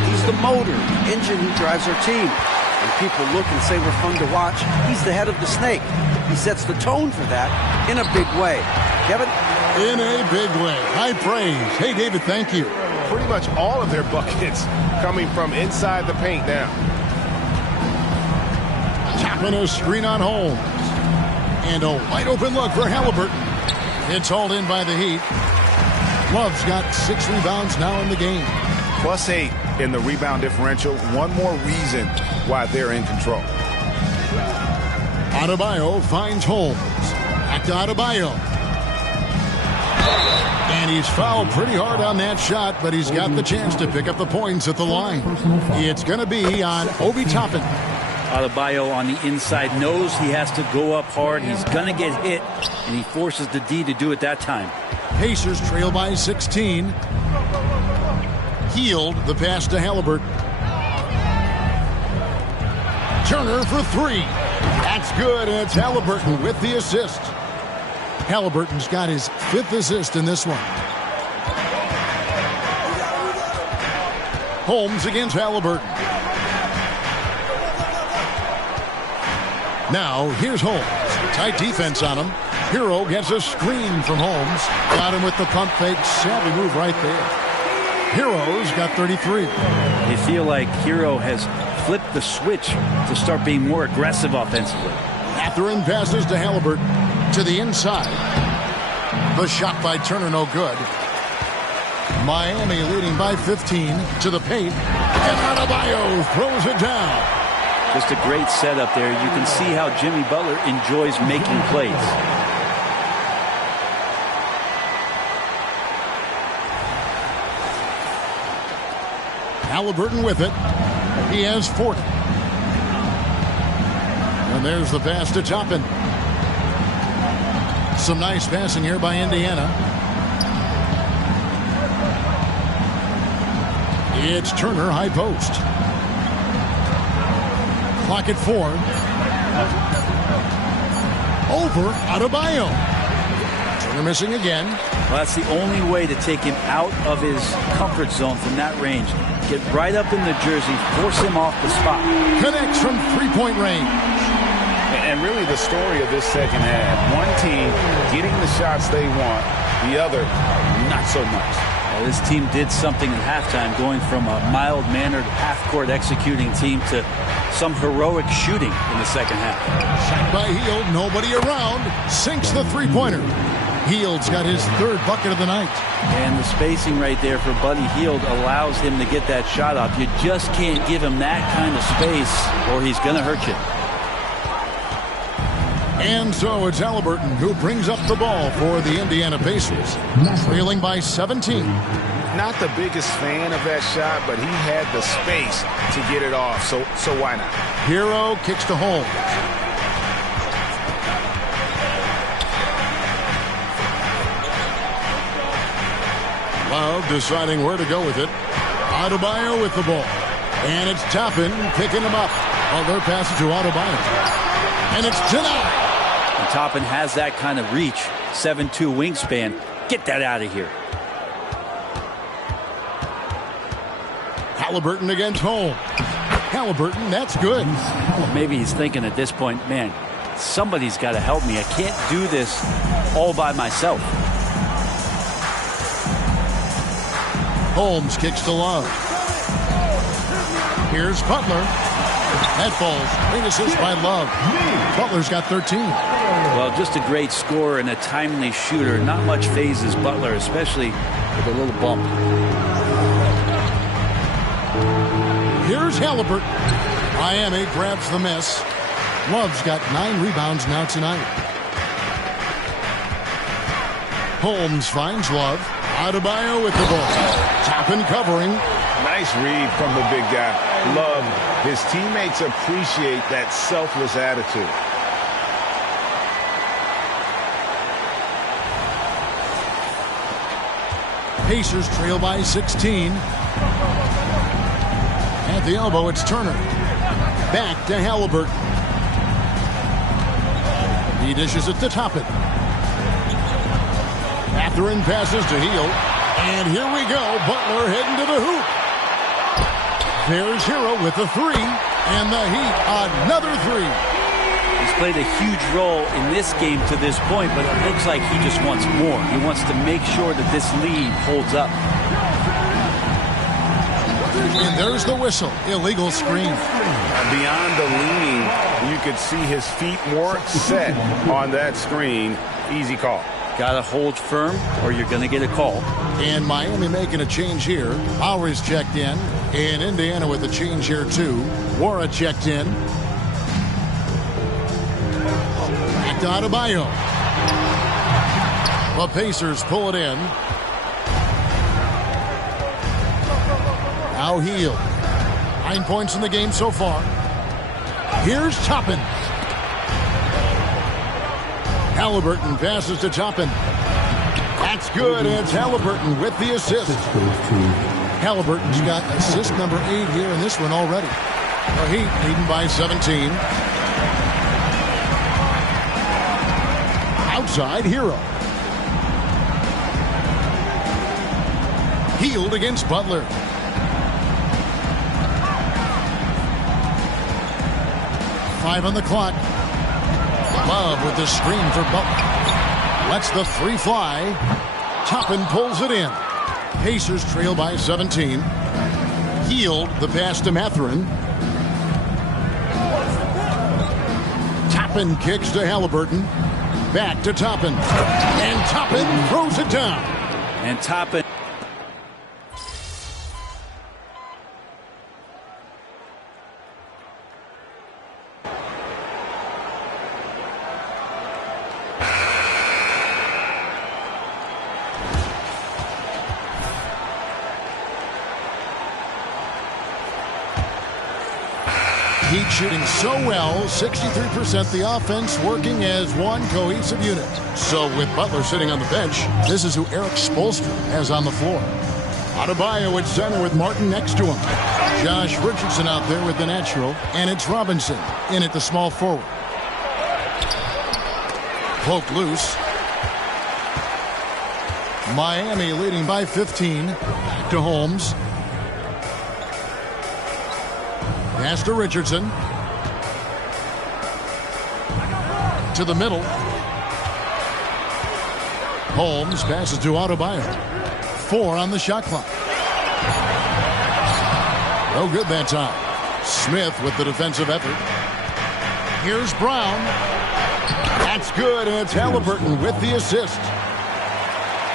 He's the motor, the engine who drives our team. When people look and say we're fun to watch, he's the head of the snake. He sets the tone for that in a big way. Kevin? In a big way. High praise. Hey, David, thank you. Pretty much all of their buckets coming from inside the paint now. Tapping a screen on Holmes. And a wide open look for Halliburton. It's hauled in by the Heat. Love's got 6 rebounds now in the game. +8 in the rebound differential. One more reason why they're in control. Adebayo finds Holmes. Back to Adebayo. And he's fouled pretty hard on that shot, but he's got the chance to pick up the points at the line. It's going to be on Obi Toppin. Adebayo on the inside knows he has to go up hard. He's going to get hit, and he forces the D to do it that time. Pacers trail by 16. Healed the pass to Halliburton. Turner for 3. That's good, and it's Halliburton with the assist. Halliburton's got his 5th assist in this one. Holmes against Halliburton. Now, here's Holmes. Tight defense on him. Hero gets a screen from Holmes. Got him with the pump fake. Savvy move right there. Hero's got 33. You feel like Hero has flipped the switch to start being more aggressive offensively. Mathurin passes to Halliburton. To the inside. The shot by Turner, no good. Miami leading by 15 to the paint. And Adebayo throws it down. Just a great setup there. You can see how Jimmy Butler enjoys making plays. Halliburton with it. He has 40. And there's the pass to Toppin. Some nice passing here by Indiana. It's Turner, high post. Clock at 4. Over Adebayo. Turner missing again. Well, that's the only way to take him out of his comfort zone from that range. Get right up in the jersey, force him off the spot. Connects from 3-point range. And really the story of this second half. One team getting the shots they want, the other not so much. Well, this team did something at halftime, going from a mild-mannered half-court executing team to some heroic shooting in the second half. Shot by Hield, nobody around. Sinks the 3-pointer. Hield's got his 3rd bucket of the night. And the spacing right there for Buddy Hield allows him to get that shot off. You just can't give him that kind of space or he's going to hurt you. And so it's Halliburton who brings up the ball for the Indiana Pacers, trailing by 17. Not the biggest fan of that shot, but he had the space to get it off, so why not? Hero kicks to Holmes. Love deciding where to go with it. Adebayo with the ball. And it's Toppin picking him up. Butler passes to Adebayo. And it's denied. And Toppin has that kind of reach. 7'2" wingspan. Get that out of here. Halliburton against Holmes. Halliburton, that's good. Maybe he's thinking at this point, man, somebody's got to help me. I can't do this all by myself. Holmes kicks to Love. Here's Butler. That falls. Great assist by Love. Butler's got 13. Well, just a great scorer and a timely shooter. Not much phases Butler, especially with a little bump. Here's Halliburton. Miami grabs the miss. Love's got 9 rebounds now tonight. Holmes finds Love. Adebayo with the ball. Toppin covering. Nice read from the big guy. Love. His teammates appreciate that selfless attitude. Pacers trail by 16. At the elbow, it's Turner. Back to Halliburton. He dishes it to Toppin. Mathurin passes to Hield. And here we go. Butler heading to the hoop. There's Hero with the 3. And the Heat, another 3. He's played a huge role in this game to this point, but it looks like he just wants more. He wants to make sure that this lead holds up. And there's the whistle. Illegal screen. Beyond the leaning, you could see his feet more set on that screen. Easy call. Got to hold firm or you're going to get a call. And Miami making a change here. Howard's checked in. And Indiana with a change here too. Wara checked in. Back to Adebayo. The Pacers pull it in. Now Hield. 9 points in the game so far. Here's Toppin. Halliburton passes to Toppin. That's good, and it's Halliburton with the assist. Halliburton's got assist number 8 here in this one already. The Heat leading by 17. Outside, Hero. Hield against Butler. Five on the clock. Love with the screen for Butler. Lets the 3 fly. Toppin pulls it in. Pacers trail by 17. Hield the pass to Mathurin. Toppin kicks to Halliburton. Back to Toppin. And Toppin throws it down. And Toppin. Heat shooting so well, 63%, the offense working as one cohesive unit. So with Butler sitting on the bench, this is who Eric Spoelstra has on the floor. Adebayo at center with Martin next to him. Josh Richardson out there with the natural, and it's Robinson in at the small forward. Poke loose. Miami leading by 15. Back to Holmes. Pass to Richardson. To the middle. Holmes passes to Adebayo. 4 on the shot clock. No good that time. Smith with the defensive effort. Here's Brown. That's good, and it's Halliburton with the assist.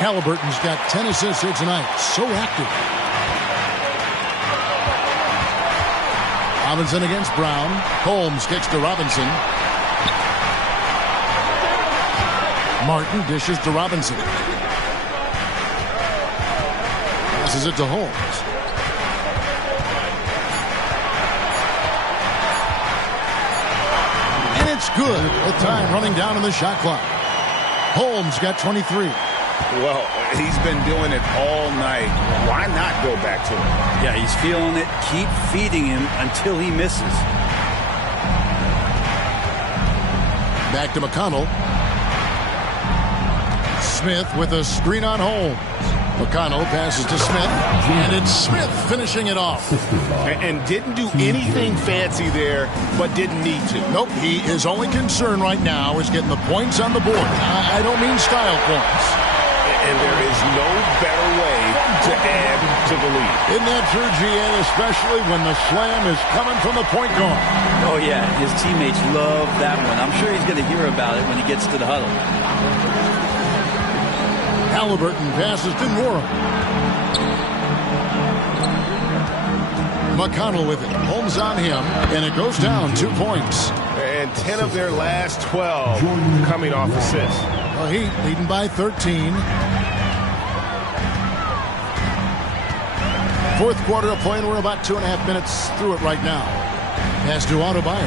Halliburton's got 10 assists here tonight. So active. Robinson against Brown. Holmes kicks to Robinson. Martin dishes to Robinson. Passes it to Holmes. And it's good with time running down on the shot clock. Holmes got 23. Well, he's been doing it all night. Why not go back to it? Yeah, he's feeling it. Keep feeding him until he misses. Back to McConnell. Smith with a screen on Holmes. McConnell passes to Smith, and it's Smith finishing it off. And didn't do anything fancy there, but didn't need to. Nope, his only concern right now is getting the points on the board. I don't mean style points. And there is no better way to add to the lead. Isn't that true, GA, especially when the slam is coming from the point guard? Oh, yeah, his teammates love that one. I'm sure he's going to hear about it when he gets to the huddle. Halliburton passes to Nora. McConnell with it. Holmes on him, and it goes down 2 points. And 10 of their last 12 coming off assists. The Heat leading by 13. Fourth quarter of play, and we're about 2.5 minutes through it right now. Pass to Adebayo.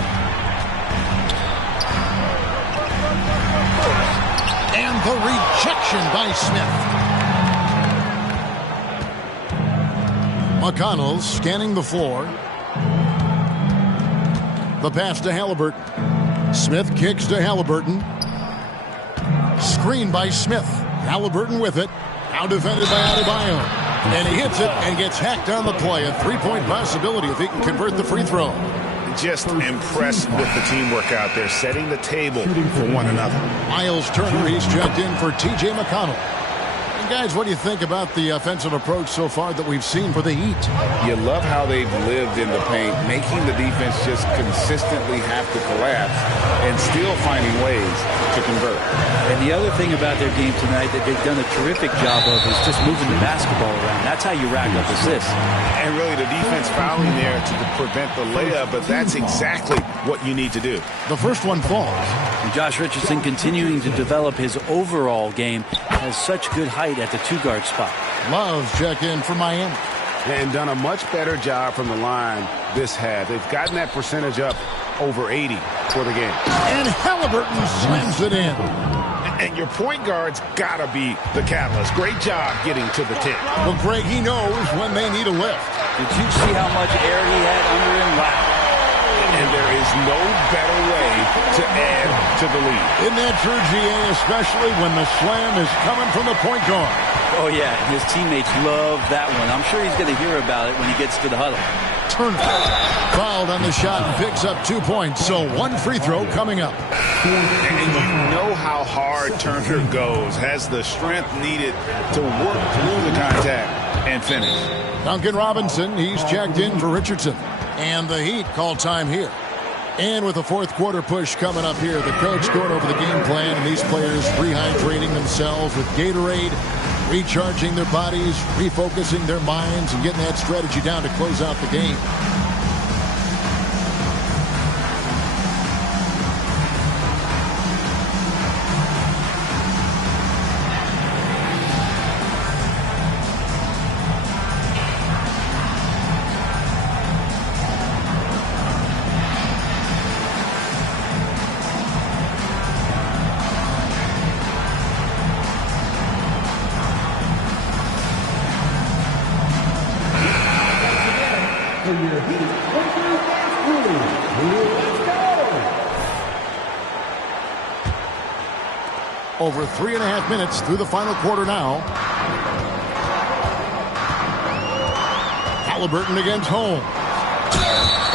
And the rejection by Smith. McConnell scanning the floor. The pass to Halliburton. Smith kicks to Halliburton. Screen by Smith. Halliburton with it. Now defended by Adebayo. And he hits it and gets hacked on the play. A three-point possibility if he can convert the free throw. Just impressed with the teamwork out there, setting the table for one another. Miles Turner, he's checked in for T.J. McConnell. And guys, what do you think about the offensive approach so far that we've seen for the Heat? You love how they've lived in the paint, making the defense just consistently have to collapse and still finding ways to convert. And the other thing about their game tonight that they've done a terrific job of is just moving the basketball around. That's how you rack up assists. And really the defense fouling there to prevent the layup, but that's exactly what you need to do. The first one falls. And Josh Richardson continuing to develop his overall game, has such good height at the two-guard spot. Love's check in for Miami. And done a much better job from the line this half. They've gotten that percentage up over 80 for the game. And Halliburton slams it in. And your point guard's got to be the catalyst. Great job getting to the tip. Well, Greg, he knows when they need a lift. Did you see how much air he had under him? Wow. And there is no better way to add to the lead. Isn't that true, GA, especially when the slam is coming from the point guard? Oh, yeah. His teammates love that one. I'm sure he's going to hear about it when he gets to the huddle. Turner fouled on the shot and picks up 2 points. So one free throw coming up. And you know how hard Turner goes. Has the strength needed to work through the contact and finish. Duncan Robinson, he's checked in for Richardson. And the Heat call time here. And with the fourth quarter push coming up here, the coach going over the game plan, and these players rehydrating themselves with Gatorade, recharging their bodies, refocusing their minds, and getting that strategy down to close out the game. Over 3.5 minutes through the final quarter now. Halliburton against Holmes.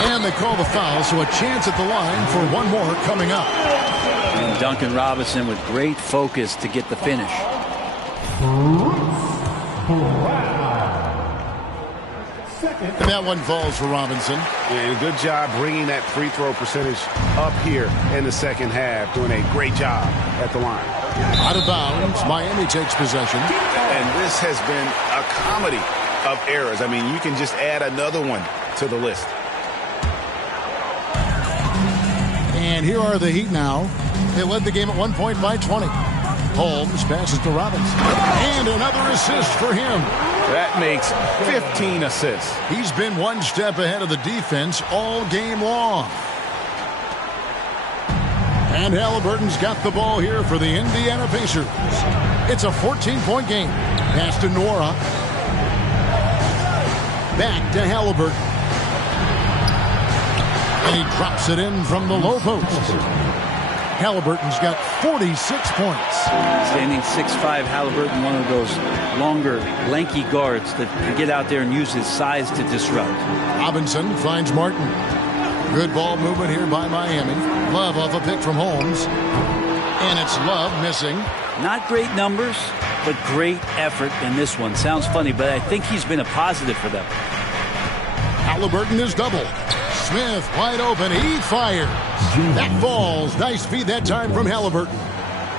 And they call the foul, so a chance at the line for one more coming up. And Duncan Robinson with great focus to get the finish. And that one falls for Robinson. And good job bringing that free throw percentage up here in the second half. Doing a great job at the line. Out of bounds, Miami takes possession. And this has been a comedy of errors. I mean, you can just add another one to the list. And here are the Heat now. They led the game at 1 point by 20. Holmes passes to Robinson. And another assist for him. That makes 15 assists. He's been one step ahead of the defense all game long. And Halliburton's got the ball here for the Indiana Pacers. It's a 14-point game. Pass to Nora. Back to Halliburton. And he drops it in from the low post. Halliburton's got 46 points. Standing 6'5", Halliburton, one of those longer, lanky guards that can get out there and use his size to disrupt. Robinson finds Martin. Good ball movement here by Miami. Love off a pick from Holmes. And it's Love missing. Not great numbers, but great effort in this one. Sounds funny, but I think he's been a positive for them. Halliburton is double. Smith wide open. He fires. That falls. Nice feed that time from Halliburton.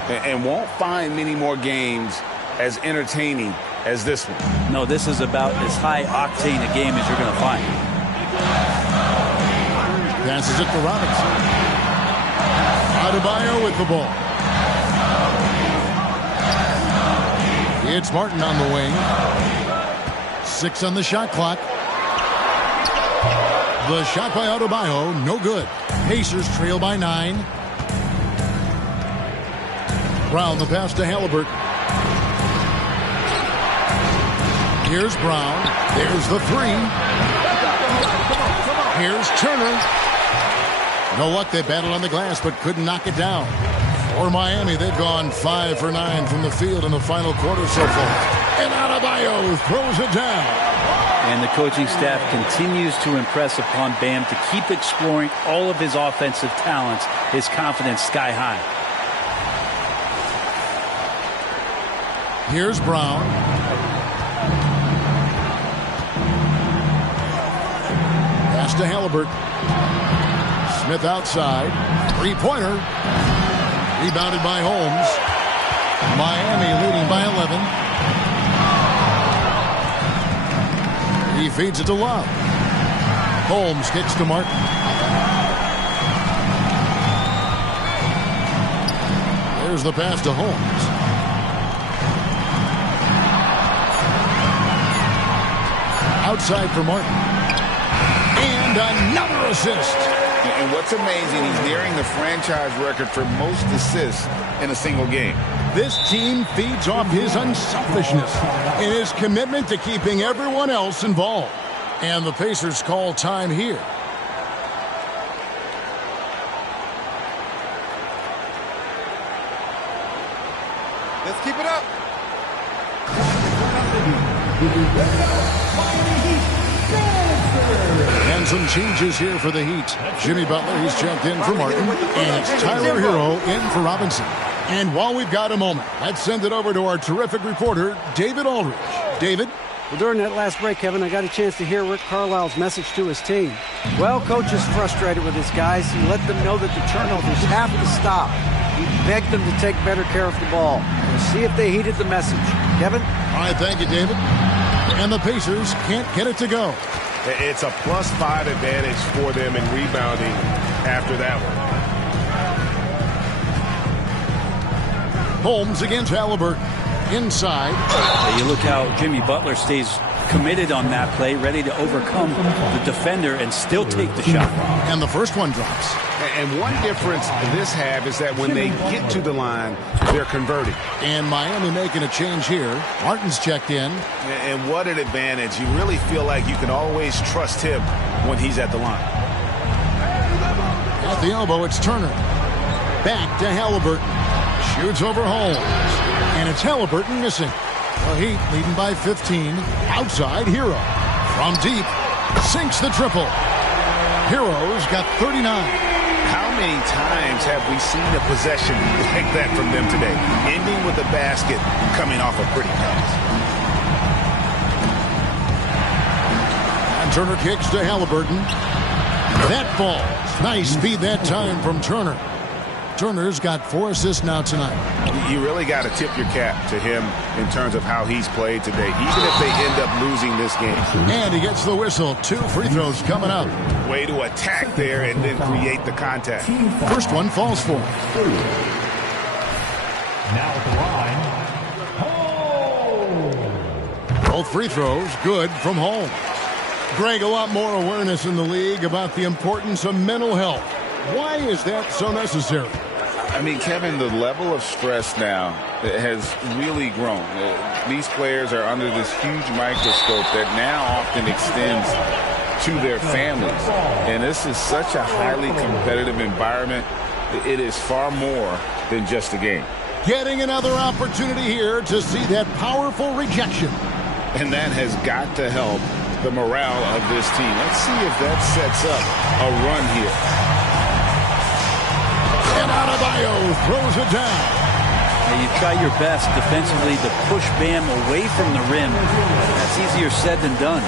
And won't find many more games as entertaining as this one. No, this is about as high octane a game as you're going to find. Passes it to Robinson. Adebayo with the ball. It's Martin on the wing. 6 on the shot clock. The shot by Adebayo, no good. Pacers trail by 9. Brown the pass to Halliburton. Here's Brown. There's the 3. Here's Turner. No luck, they battled on the glass but couldn't knock it down. For Miami, they've gone 5 for 9 from the field in the final quarter so far. And Adebayo throws it down. And the coaching staff continues to impress upon Bam to keep exploring all of his offensive talents, his confidence sky high. Here's Brown. Pass to Halliburton. Smith outside. 3-pointer. Rebounded by Holmes. Miami leading by 11. He feeds it to Love. Holmes kicks to Martin. There's the pass to Holmes. Outside for Martin. And another assist. And what's amazing, he's nearing the franchise record for most assists in a single game. This team feeds off his unselfishness and his commitment to keeping everyone else involved. And the Pacers call time here. Let's keep it up. And some changes here for the Heat. Jimmy Butler, he's checked in for Martin. And it's Tyler Hero in for Robinson. And while we've got a moment, let's send it over to our terrific reporter, David Aldridge. David? Well, during that last break, Kevin, I got a chance to hear Rick Carlisle's message to his team. Well, coach is frustrated with his guys. He let them know that the turnovers have to stop. He begged them to take better care of the ball. We'll see if they heeded the message. Kevin? All right, thank you, David. And the Pacers can't get it to go. It's a +5 advantage for them in rebounding after that one. Holmes against Halliburton. Inside. You look how Jimmy Butler stays committed on that play, ready to overcome the defender and still take the shot. And the first one drops. And one difference this half is that when they get to the line, they're converting. And Miami making a change here. Martin's checked in. And what an advantage. You really feel like you can always trust him when he's at the line. At the elbow, it's Turner. Back to Halliburton. Shoots over Holmes. And it's Halliburton missing. The Heat leading by 15. Outside, Hero. From deep. Sinks the triple. Hero's got 39. How many times have we seen a possession like that from them today? Ending with a basket, coming off a pretty pass. And Turner kicks to Halliburton. That falls. Nice speed that time from Turner. Turner's got 4 assists now tonight. You really got to tip your cap to him in terms of how he's played today, even if they end up losing this game. And he gets the whistle. 2 free throws coming up. Way to attack there and then create the contact. First one falls for him. Now at the line, Both free throws good from Holmes. Greg, a lot more awareness in the league about the importance of mental health. Why is that so necessary? I mean, Kevin, the level of stress now has really grown. These players are under this huge microscope that now often extends to their families. And this is such a highly competitive environment. It is far more than just a game. Getting another opportunity here to see that powerful rejection. And that has got to help the morale of this team. Let's see if that sets up a run here. And Adebayo throws it down. Now you try your best defensively to push Bam away from the rim. That's easier said than done.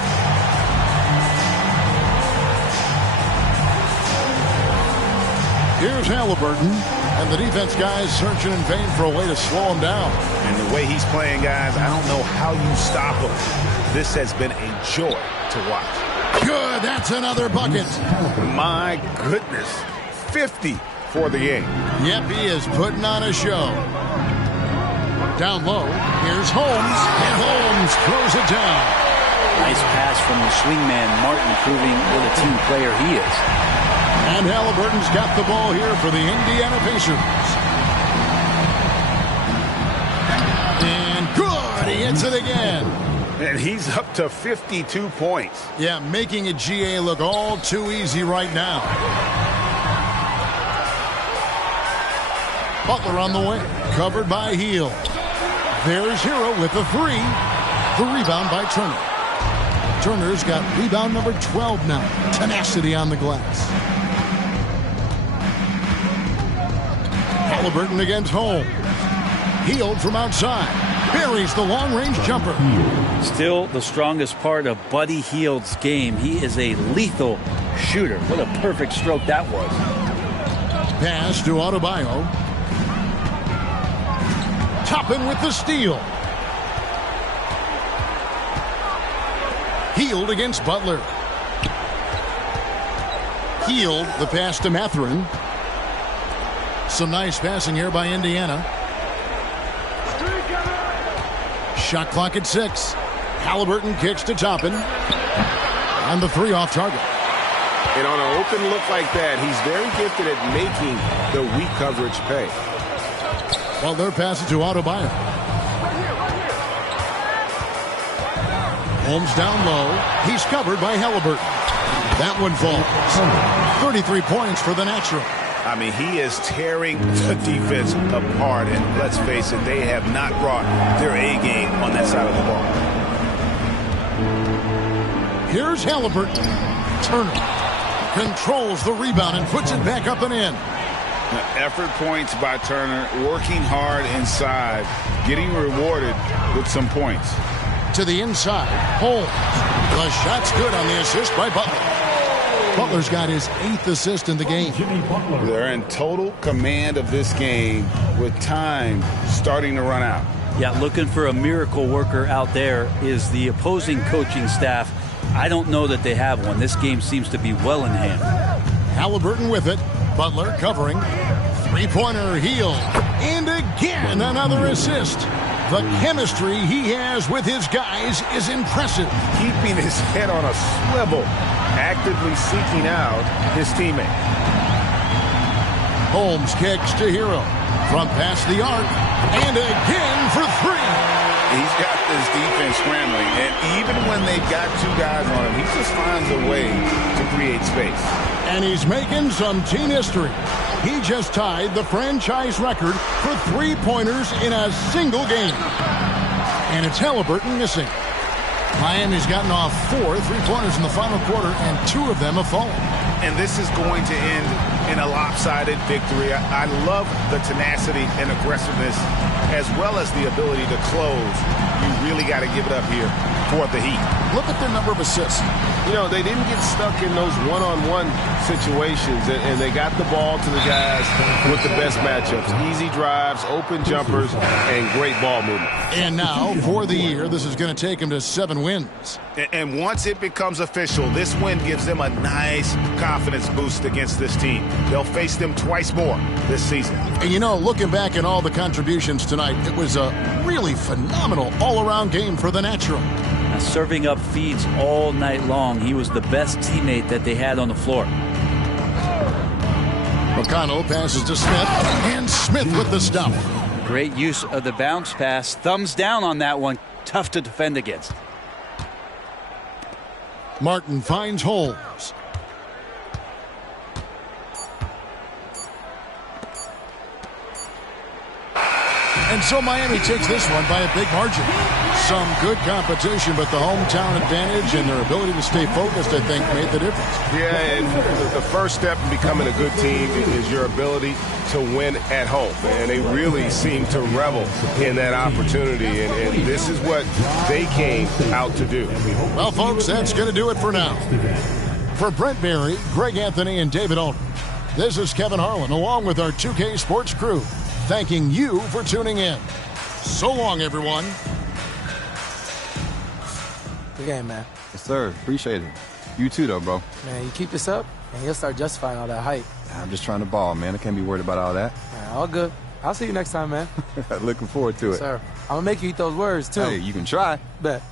Here's Halliburton, and the defense guys searching in vain for a way to slow him down. And the way he's playing, guys, I don't know how you stop him. This has been a joy to watch. Good, that's another bucket. My goodness, 50 for the game. Yep, he is putting on a show. Down low, here's Holmes, and Holmes throws it down. Nice pass from the swingman, Martin, proving what a team player he is. And Halliburton's got the ball here for the Indiana Pacers. And good, he hits it again. And he's up to 52 points. Yeah, making a GA look all too easy right now. Butler on the way, covered by Hield. There's Hero with the three. The rebound by Turner. Turner's got rebound number 12 now. Tenacity on the glass. Halliburton against Holmes. Hield from outside. Buries the long-range jumper. Still the strongest part of Buddy Hield's game. He is a lethal shooter. What a perfect stroke that was. Pass to Adebayo. Toppin with the steal. Hield against Butler. Hield the pass to Mathurin. Some nice passing here by Indiana. Shot clock at 6. Halliburton kicks to Toppin. And the three off target. And on an open look like that, he's very gifted at making the weak coverage pay. Well, they're passing to Adebayo. Holmes down low. He's covered by Halliburton. That one falls. 33 points for the natural. I mean, he is tearing the defense apart. And let's face it, they have not brought their A game on that side of the ball. Here's Halliburton. Turner controls the rebound and puts it back up and in. Effort points by Turner, working hard inside, getting rewarded with some points. To the inside, Holmes. The shot's good on the assist by Butler. Butler's got his 8th assist in the game. They're in total command of this game with time starting to run out. Yeah, looking for a miracle worker out there is the opposing coaching staff. I don't know that they have one. This game seems to be well in hand. Halliburton with it. Butler covering. Three-pointer Hield. And again, another assist. The chemistry he has with his guys is impressive. Keeping his head on a swivel, actively seeking out his teammate. Holmes kicks to Hero. From past the arc. And again for three. He's got this defense scrambling, and even when they've got two guys on him, he just finds a way to create space. And he's making some team history. He just tied the franchise record for three-pointers in a single game. And it's Halliburton missing. Miami's gotten off 4 three-pointers in the final quarter, and 2 of them have fallen. And this is going to end in a lopsided victory. I love the tenacity and aggressiveness, as well as the ability to close. You really got to give it up here. for the Heat. Look at their number of assists. You know, they didn't get stuck in those one-on-one situations, and they got the ball to the guys with the best matchups. Easy drives, open jumpers, and great ball movement. And now, for the year, this is going to take them to 7 wins. And once it becomes official, this win gives them a nice confidence boost against this team. They'll face them twice more this season. And you know, looking back at all the contributions tonight, it was a really phenomenal all-around game for the Natural. Now, serving up feeds all night long, he was the best teammate that they had on the floor. McConnell passes to Smith, and Smith with the stop. Great use of the bounce pass. Thumbs down on that one. Tough to defend against. Martin finds holes. And so Miami takes this one by a big margin. Some good competition, but the hometown advantage and their ability to stay focused, I think, made the difference. Yeah, and the first step in becoming a good team is your ability to win at home. And they really seem to revel in that opportunity, and this is what they came out to do. Well, folks, that's going to do it for now. For Brent Berry, Greg Anthony, and David Aldridge, this is Kevin Harlan, along with our 2K Sports crew, thanking you for tuning in. So long, everyone. Good game, man. Yes, sir. Appreciate it. You too, though, bro. Man, you keep this up, and you'll start justifying all that hype. I'm just trying to ball, man. I can't be worried about all that. Man, all good. I'll see you next time, man. Looking forward to it. Sir, I'm going to make you eat those words, too. Hey, you can try. Bet.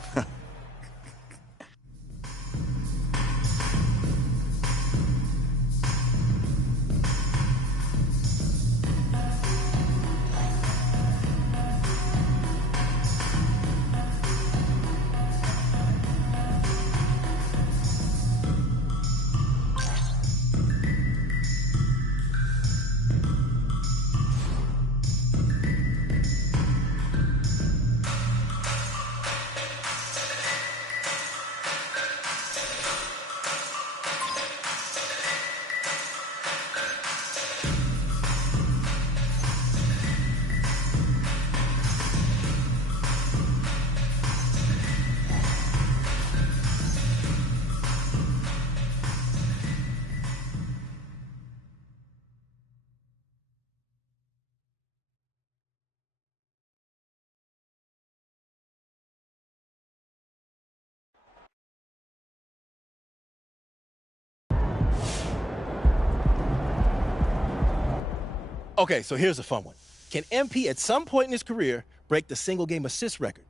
Okay, so here's a fun one. Can MP at some point in his career break the single game assist record?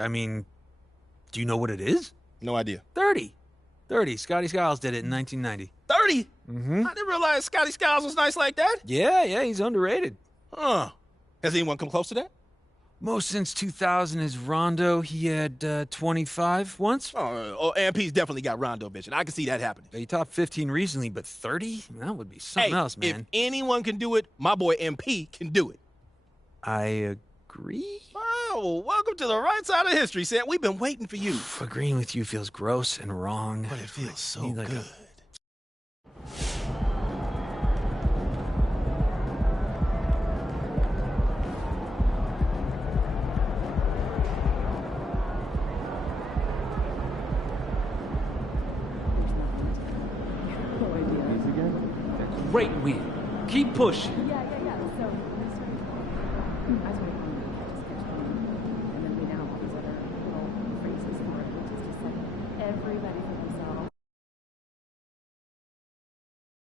I mean, do you know what it is? No idea. 30. Scotty Skiles did it in 1990. 30? Mm-hmm. I didn't realize Scotty Skiles was nice like that. Yeah, he's underrated. Huh. Has anyone come close to that? Most since 2000 is Rondo. He had 25 once. Oh, MP's definitely got Rondo vision. I can see that happening. He topped 15 recently, but 30? That would be something else, man. If anyone can do it, my boy MP can do it. I agree. Oh, welcome to the right side of history, Sam. We've been waiting for you. Agreeing with you feels gross and wrong. But it feels so good. Great win. Keep pushing. Yeah. So, I was waiting.